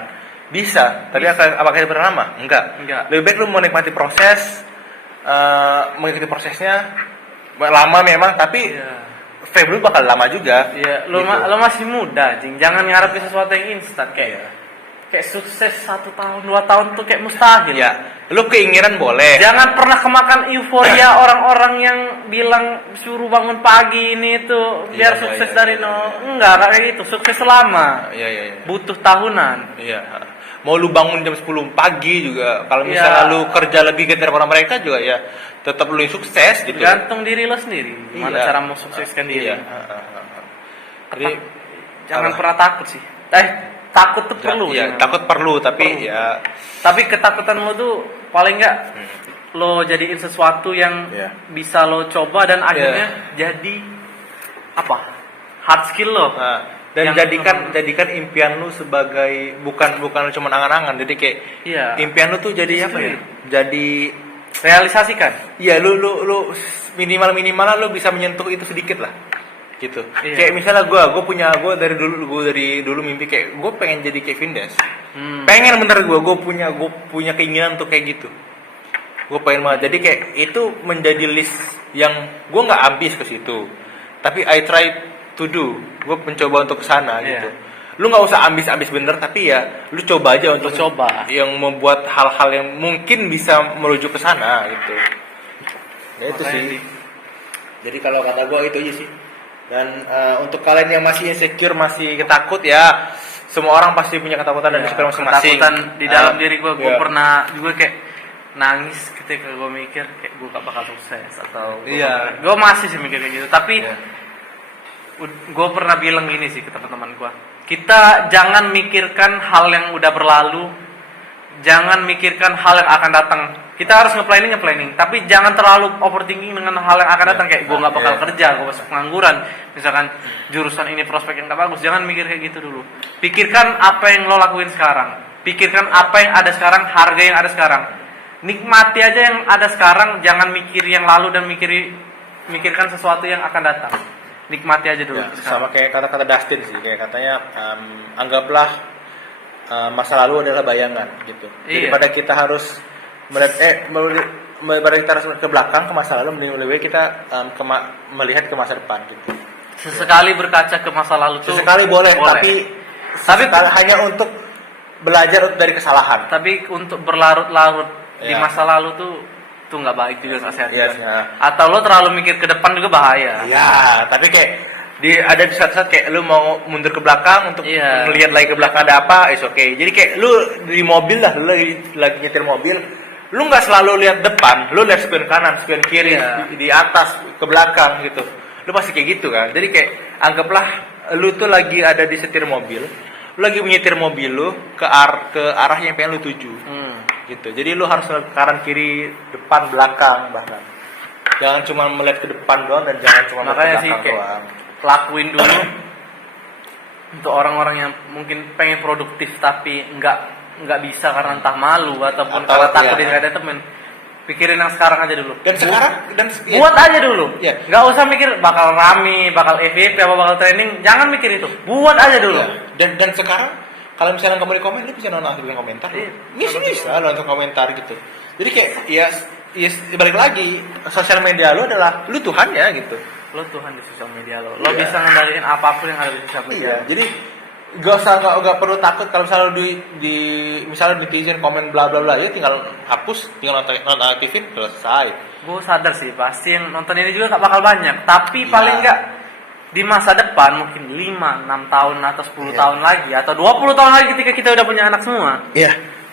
bisa. Tapi apakah itu bertahan lama? Enggak. Lebih baik lu menikmati proses, mengikuti prosesnya lama memang, tapi fame lu bakal lama juga. Iya, lo masih muda, Jing. Jangan ngarepin sesuatu yang instan kayak sukses 1 tahun, 2 tahun tuh kayak mustahil. Ya, lu keinginan boleh. Jangan pernah kemakan euforia orang-orang yang bilang suruh bangun pagi ini tuh biar sukses dari nol. Enggak kayak gitu. Sukses lama. Iya. Butuh tahunan. Iya. Mau lu bangun jam 10 pagi juga, kalau misalnya lu kerja lebih giat daripada mereka juga ya tetap lu yang sukses gitu. Gantung diri lo sendiri. Gimana cara mau sukseskan diri. Jadi jangan pernah takut sih. Takut tuh perlu. Iya, takut perlu, tapi tapi ketakutan lo tuh paling enggak lo jadiin sesuatu yang bisa lo coba dan akhirnya jadi hard skill lo. Dan jadikan impian lu sebagai bukan cuma angan-angan. Jadi kayak impian lu tuh jadi apa ya? Jadi realisasikan. Iya, lu minimal lu bisa menyentuh itu sedikit lah. Gitu. Kayak misalnya gue dari dulu mimpi kayak gue pengen jadi Kevin Des. Pengen bener gue punya keinginan untuk kayak gitu. Gue pengen banget. Jadi kayak itu menjadi list yang gue nggak ambis ke situ. Tapi I try to do. Gue mencoba untuk kesana gitu. Lu nggak usah ambis bener, tapi ya lu coba aja untuk yang membuat hal-hal yang mungkin bisa merujuk ke sana gitu. Ya itu sih. Jadi kalau kata gue itu aja sih. Dan untuk kalian yang masih insecure, masih ketakut ya, semua orang pasti punya ketakutan dan insecure masing-masing. Ketakutan di dalam diri gue pernah juga kayak nangis ketika gue mikir kayak gue gak bakal sukses atau gue masih sih mikir kayak gitu. Tapi gue pernah bilang gini sih ke teman-teman gue, kita jangan mikirkan hal yang udah berlalu, jangan mikirkan hal yang akan datang. Kita harus nge-planning, tapi jangan terlalu overthinking dengan hal yang akan datang. Kayak gue gak bakal kerja, gue masuk pengangguran, misalkan jurusan ini prospek yang gak bagus. Jangan mikir kayak gitu dulu. Pikirkan apa yang lo lakuin sekarang, pikirkan apa yang ada sekarang, harga yang ada sekarang. Nikmati aja yang ada sekarang, jangan mikir yang lalu dan mikirkan sesuatu yang akan datang. Nikmati aja dulu. Sama kayak kata-kata Dustin sih, kayak katanya anggaplah masa lalu adalah bayangan gitu. Daripada kita harus melihat kita harus ke belakang, ke masa lalu, lebih baik kita melihat ke masa depan gitu. Sesekali berkaca ke masa lalu tuh sesekali boleh. tapi hanya untuk belajar dari kesalahan. Tapi untuk berlarut-larut di masa lalu tuh nggak baik juga, nggak sehat juga. Atau lo terlalu mikir ke depan juga bahaya. Iya, tapi kayak ada di saat-saat kayak lu mau mundur ke belakang untuk melihat lagi ke belakang ada apa, okay. Jadi kayak lu di mobil lah, lu lagi nyetir mobil, lu nggak selalu lihat depan, lu lihat spion kanan, spion kiri, di atas, ke belakang gitu. Lu pasti kayak gitu kan. Jadi kayak anggaplah lu tuh lagi ada di setir mobil, lu lagi menyetir mobil lu ke arah yang pengen lu tuju. Gitu. Jadi lu harus lihat kanan, kiri, depan, belakang bahkan. Jangan cuma melihat ke depan doang dan jangan cuma melihat ke belakang doang. Lakuin dulu untuk orang-orang yang mungkin pengen produktif tapi nggak bisa karena entah malu ataupun karena takut dia ada temen. Pikirin yang sekarang aja dulu. Dan buat aja dulu. Nggak usah mikir bakal rame, bakal FYP, apa bakal training. Jangan mikir itu. Buat aja dulu. Dan sekarang kalau misalnya kamu di komen, lu bisa nonton komentar. Bisa nonton komentar gitu. Jadi kayak balik lagi, sosial media lu adalah lu Tuhannya gitu. Lo Tuhan di sosial media lo bisa ngendaliin apapun yang ada di sosial media. Jadi gak perlu takut kalau misalnya misalnya netizen komen bla bla bla, ya tinggal hapus, tinggal nonaktifin, selesai. Gue sadar sih pasti yang nonton ini juga gak bakal banyak, tapi paling nggak di masa depan mungkin 5, 6 tahun atau 10 tahun lagi atau 20 tahun lagi ketika kita udah punya anak semua.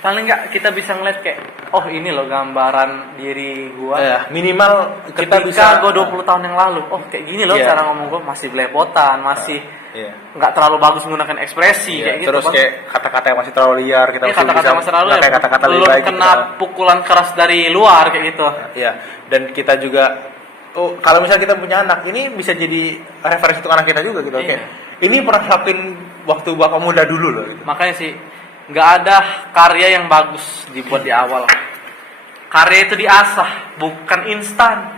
paling nggak kita bisa ngeliat kayak, oh ini loh gambaran diri gua. Minimal kita Ketika bisa gua 20 tahun yang lalu, oh kayak gini loh cara ngomong gua, masih belepotan, masih nggak terlalu bagus menggunakan ekspresi kayak gitu. Terus kayak kata-kata yang masih terlalu liar, kita masih kata-kata bisa masih terlalu pakai kata-kata lebih belum baik kena pukulan keras dari luar kayak gitu. Iya. Dan kita juga kalau misalnya kita punya anak, ini bisa jadi referensi untuk anak kita juga gitu. Oke. Ini pernah lakuin waktu bapak muda dulu loh gitu. Makanya sih nggak ada karya yang bagus dibuat di awal. Karya itu diasah, bukan instan.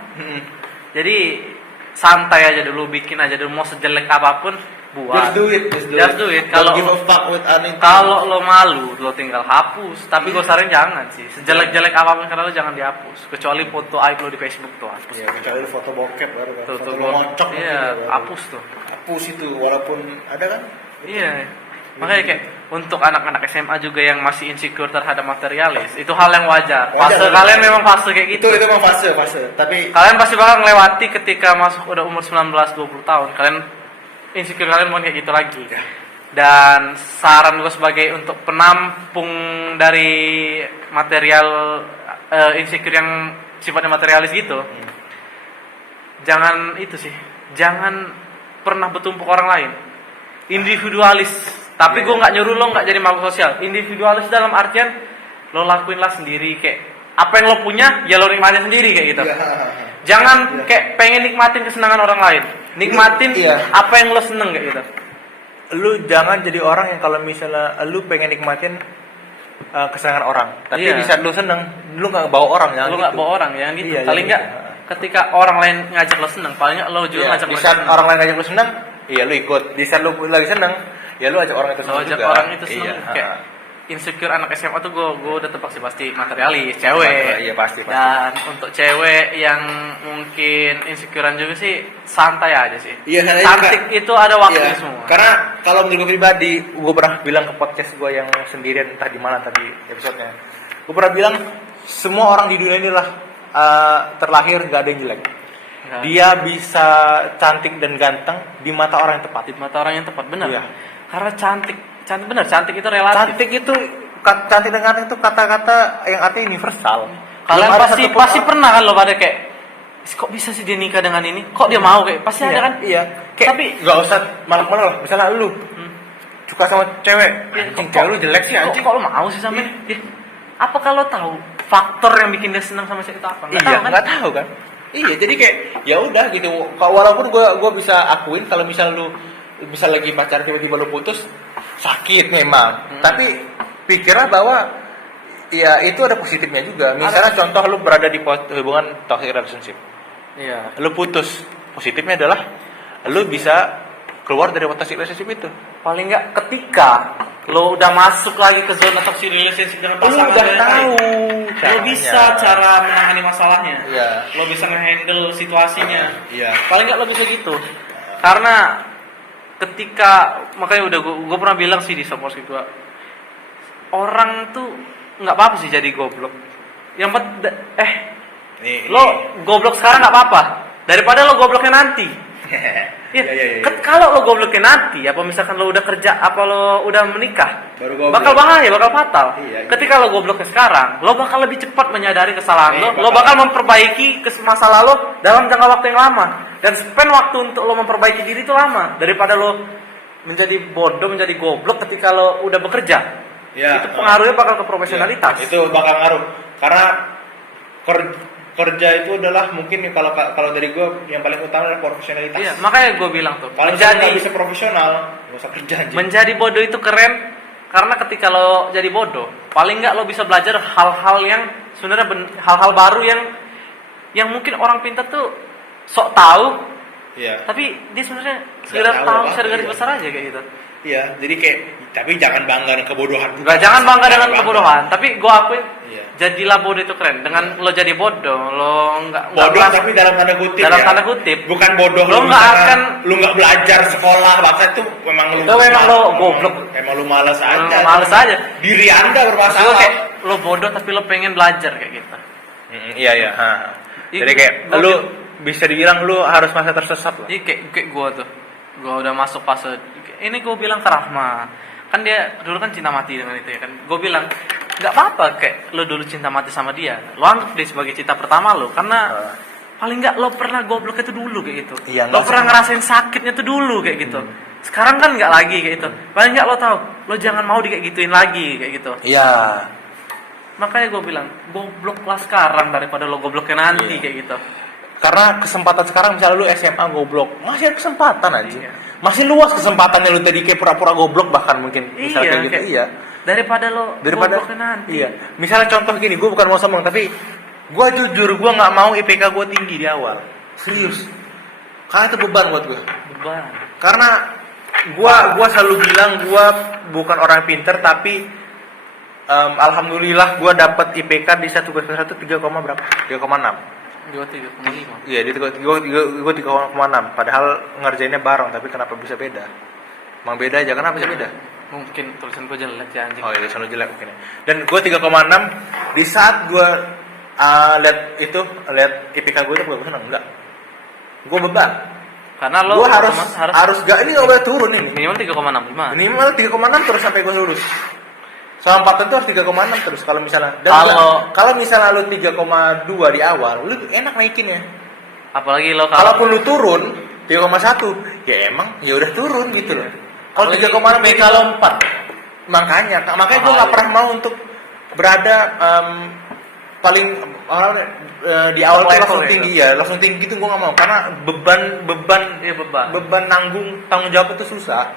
Jadi santai aja dulu, bikin aja dulu, mau sejelek apapun buat. Just do it. Kalau lo malu, lo tinggal hapus. Tapi gue saran jangan sih. Sejelek-jelek apapun karena lo jangan dihapus. Kecuali foto aib lo di Facebook tuh hapus. Iya, kecuali foto bokep baru kan. Foto ngocok. Iya, hapus tuh. Hapus itu walaupun ada kan. Iya. Makanya kayak untuk anak-anak SMA juga yang masih insecure terhadap materialis, itu hal yang wajar. Fase kalian memang fase kayak gitu. Itu memang fase. Tapi kalian pasti bakal melewati ketika masuk udah umur 19-20 tahun. Kalian insecure, kalian mau kayak gitu lagi. Dan saran gue sebagai untuk penampung dari material insecure yang sifatnya materialis gitu, jangan itu sih. Jangan pernah bertumpuk orang lain. Individualis. Tapi gue nggak nyuruh lo nggak jadi makhluk sosial. Individualis dalam artian lo lakuinlah sendiri, kayak apa yang lo punya ya lo nikmatin sendiri kayak gitu. Jangan kayak pengen nikmatin kesenangan orang lain. Nikmatin apa yang lo seneng kayak gitu. Lu jangan jadi orang yang kalau misalnya lu pengen nikmatin kesenangan orang, tapi di saat lu seneng, lu nggak bawa orang ya. Lu nggak bawa orang ya gitu. Paling nggak ketika orang lain ngajak lo seneng, paling nggak lo juga ngajak. Di saat orang lain ngajak lo seneng, iya lu ikut. Di saat lu lagi seneng, ya lu ajak orang itu seneng juga. Orang itu seneng. Kayak insecure anak SMA tuh gue udah tebak sih pasti materialis, cewek. Iya pasti. Dan untuk cewek yang mungkin insecurean juga sih santai aja sih. Iya, cantik itu ada waktunya semua. Karena kalau menurut gue pribadi, gue pernah bilang ke podcast gue yang sendirian entah di mana tadi episodenya. Gue pernah bilang semua orang di dunia inilah terlahir gak ada yang jelek. Dia bisa cantik dan ganteng di mata orang yang tepat. Di mata orang yang tepat, benar. Iya. Karena cantik cantik itu relatif. Cantik dan ganteng itu kata-kata yang artinya universal. Kalian pasti pernah kan lo pada kayak, kok bisa sih dia nikah dengan ini? Kok dia mau kayak? Pasti ada kan? Iya. Kayak, tapi nggak usah malah lah. Misalnya lu suka sama cewek, cewek lu jelek sih anjing. Kok lo mau sih sama dia? Apa kalau tahu faktor yang bikin dia senang sama saya itu apa? Nggak tahu kan? Iya, jadi kayak ya udah gitu. Walaupun gue bisa akuin kalau misal lu bisa lagi pacaran tiba-tiba lu putus, sakit memang. Tapi pikirlah bahwa ya itu ada positifnya juga. Misalnya contoh lu berada di hubungan toxic relationship. Iya. Lu putus, positifnya adalah lu bisa keluar dari toxic relationship itu. Paling nggak ketika lo udah masuk lagi ke zona toxic relationship dengan pasangan, lu udah tahu lo bisa cara menangani masalahnya. Iya. Lo bisa nge-handle situasinya. Iya. Paling nggak lo bisa gitu. Karena ketika, makanya udah gue pernah bilang sih di support gue, orang tuh nggak apa-apa sih jadi goblok. Yang lo goblok sekarang nggak apa-apa daripada lo gobloknya nanti. Kalau lo gobloknya nanti, apa misalkan lo udah kerja, apa lo udah menikah, bakal bahaya, bakal fatal. Ketika lo gobloknya sekarang, lo bakal lebih cepat menyadari kesalahan lo bakal memperbaiki masalah lo dalam jangka waktu yang lama. Dan spend waktu untuk lo memperbaiki diri itu lama daripada lo menjadi bodoh, menjadi goblok ketika lo udah bekerja. Itu pengaruhnya bakal ke profesionalitas. Itu bakal ngaruh karena kerja itu adalah mungkin kalau dari gue yang paling utama adalah profesionalitas. Iya, makanya gue bilang tuh, paling nggak bisa profesional, nggak usah kerja aja. Menjadi bodoh itu keren karena ketika lo jadi bodoh, paling nggak lo bisa belajar hal-hal yang sebenarnya hal-hal baru yang mungkin orang pintar tuh sok tahu. Iya. Tapi dia sebenarnya sekedar tahu secara garis besar aja kayak gitu. Iya, jadi kayak tapi jangan bangga dengan kebodohan. Jangan bangga dengan kebodohan, tapi gue akuin jadilah bodoh itu keren. Dengan lo jadi bodoh, lo nggak bodoh tapi dalam tanda kutip. Dalam tanda kutip. Bukan bodoh lo nggak akan lu nggak belajar sekolah, bahkan itu memang lo goblok. Emang lu malas aja. Malas aja. Diri Anda bermasalah. Kayak lo bodoh tapi lo pengen belajar kayak gitu. Iya. Jadi kayak lu bisa dibilang lu harus masa tersesat loh. Iya kayak gue tuh. Gue udah masuk fase ini, gue bilang ke Rahma, kan dia dulu kan cinta mati dengan itu ya kan. Gue bilang nggak apa-apa kayak lo dulu cinta mati sama dia, lo anggap dia sebagai cinta pertama lo, karena paling nggak lo pernah goblok itu dulu kayak gitu. Iya, Lo pernah ngerasain sakitnya itu dulu kayak gitu. Sekarang kan nggak lagi kayak gitu. Paling nggak lo tahu, lo jangan mau di kayak gituin lagi kayak gitu. Iya. Makanya gue bilang gobloklah sekarang daripada lo gobloknya nanti kayak gitu. Karena kesempatan sekarang misalnya lu SMA goblok, masih ada kesempatan aja. Iya. Masih luas kesempatannya lu tadi kayak pura-pura goblok bahkan mungkin misalnya kayak gitu. Kayak, Iya. Daripada lo gobloknya nanti. Iya. Misalnya contoh gini, gue bukan mau sombong tapi gue jujur gue nggak mau IPK gue tinggi di awal. Serius. Karena itu beban buat gue. Beban. Karena gue selalu bilang gue bukan orang pinter tapi alhamdulillah gue dapat IPK di 1 ke 1 3, berapa? 3,6. Gue 3,5. Iya, dia gue 3,6. Padahal ngerjainnya bareng, tapi kenapa bisa beda? Emang beda aja, kenapa bisa beda? Mungkin tulisan gue jelek ya anjing. Oh iya, tulisan lu jelek mungkin. Dan gue 3,6 di saat gue lihat IPK gue itu gue seneng enggak? Gue beban. Karena lo gue harus gak ini nggak boleh turun ini. Minimal 3,65. Minimal 3,6 terus sampai gue lulus. Sama 4 tentu harus 3,6 terus kalau misalnya. Dan kalau misalnya lu 3,2 di awal, lu enak naikinnya. Apalagi lo Kalaupun lu turun 3,1, ya emang ya udah turun gitu loh. Kalau 3,6 kalau 4. Makanya gue nggak pernah mau untuk berada paling di awal tuh langsung tinggi ya, langsung tinggi gitu gue nggak mau karena beban tanggung jawab itu susah.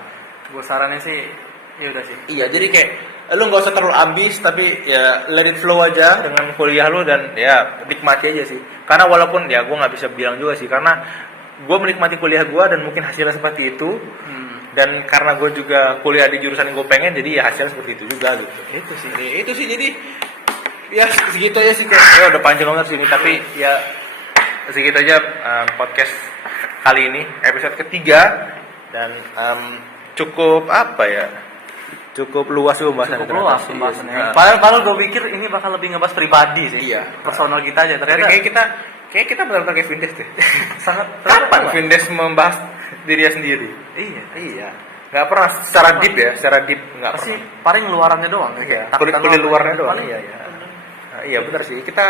Gue sarannya sih ya udah sih. Iya, jadi kayak lu nggak usah terlalu ambis tapi ya let it flow aja dengan kuliah lu dan ya nikmati aja sih. Karena walaupun ya gue nggak bisa bilang juga sih karena gue menikmati kuliah gue dan mungkin hasilnya seperti itu. Dan karena gue juga kuliah di jurusan yang gue pengen jadi ya hasilnya seperti itu juga gitu. Itu sih jadi ya segitu aja sih kayak ya udah panjang banget sini tapi ya segitu aja podcast kali ini episode ketiga dan cukup apa ya? Cukup luas pembahasannya. Cukup luas pembahasannya. Padahal gue pikir ini bakal lebih ngebahas pribadi sih. Iya. Personal kita aja. Ternyata kayak kita benar-benar kayak Vindes deh. Sangat. Kapan Vindes membahas dirinya sendiri? Iya. Nggak pernah secara deep nggak pasti pernah. paling luarannya doang. Iya. Kulit luarnya doang. Iya. Nah, iya benar sih. Kita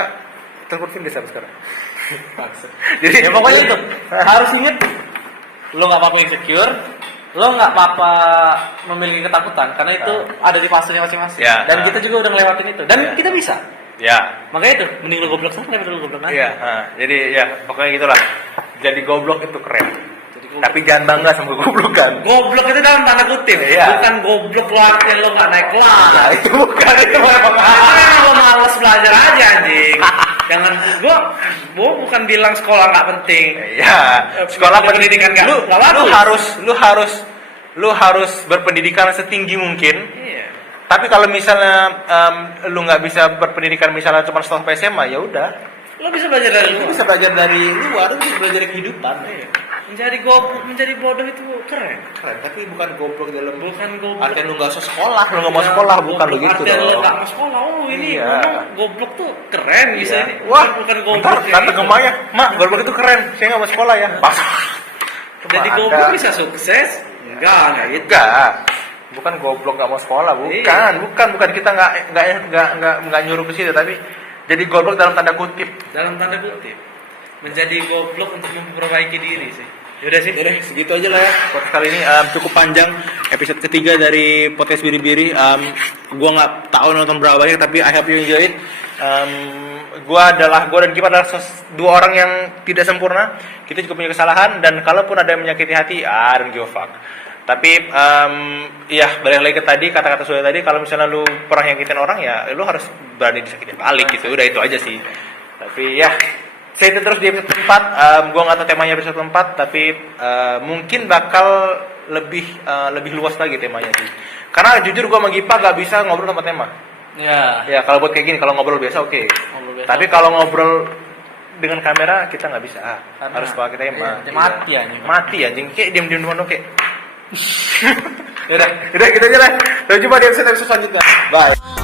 telepon Vindes sampai sekarang. Jadi ya pokoknya itu harus inget lo nggak apa-apa insecure. Lo nggak apa-apa memiliki ketakutan karena itu ada di fasenya masing-masing dan kita juga udah ngelewatin itu dan kita bisa makanya itu mending lo goblok sekarang daripada lo goblok nanti. Jadi ya pokoknya gitulah, jadi goblok itu keren tapi jangan bangga sama goblokan. Goblok itu dalam tanda kutip bukan goblok lo artinya lo nggak naik kelas. Itu bukan, itu memang lo malas belajar aja anjing. Jangan gua bukan bilang sekolah nggak penting. Sekolah pendidikan nggak. Lu harus berpendidikan setinggi mungkin. Tapi kalau misalnya lu nggak bisa berpendidikan misalnya cuma setelah SMA ya udah. Lo bisa belajar dari luar. Lu bisa belajar kehidupan. Menjadi bodoh itu keren, tapi bukan goblok dalam goblok. Artinya lu nggak usah sekolah, lu nggak mau sekolah, bukan begitu dong. Artinya lu nggak mau sekolah, ini ngomong goblok tuh keren bisa ini. Bukan Ntar goblok. kata gemanya, mak goblok itu keren, saya nggak mau sekolah ya. Pas. Jadi goblok bisa sukses? Enggak gitu. Bukan goblok nggak mau sekolah, bukan kita nggak nyuruh ke situ, tapi jadi goblok dalam tanda kutip. Menjadi goblok untuk memperbaiki diri sih. Yaudah segitu aja lah ya. Podcast kali ini cukup panjang, episode ketiga dari podcast Biri-Biri. Gua nggak tahu nonton berapa banyak, tapi I hope you enjoy it. Gua dan Kipa adalah dua orang yang tidak sempurna. Kita juga punya kesalahan dan kalaupun ada yang menyakiti hati, don't give a fuck. Tapi balik lagi ke tadi kata-kata Surya tadi, kalau misalnya lu pernah nyakitin orang ya lu harus berani disakitin balik gitu. Udah itu aja sih. Tapi ya saya itu terus di episode 4. Gue nggak tahu temanya episode 4, tapi mungkin bakal lebih luas lagi temanya sih. Karena jujur gue sama Gipa gak bisa ngobrol tanpa tema. Ya kalau buat kayak gini, kalau ngobrol biasa oke. Tapi kalau ngobrol dengan kamera kita nggak bisa. Harus pakai tema. Mati anjing. Kayak diam-diam doang kayak. Udah gitu aja lah. Sampai jumpa di episode selanjutnya. Bye.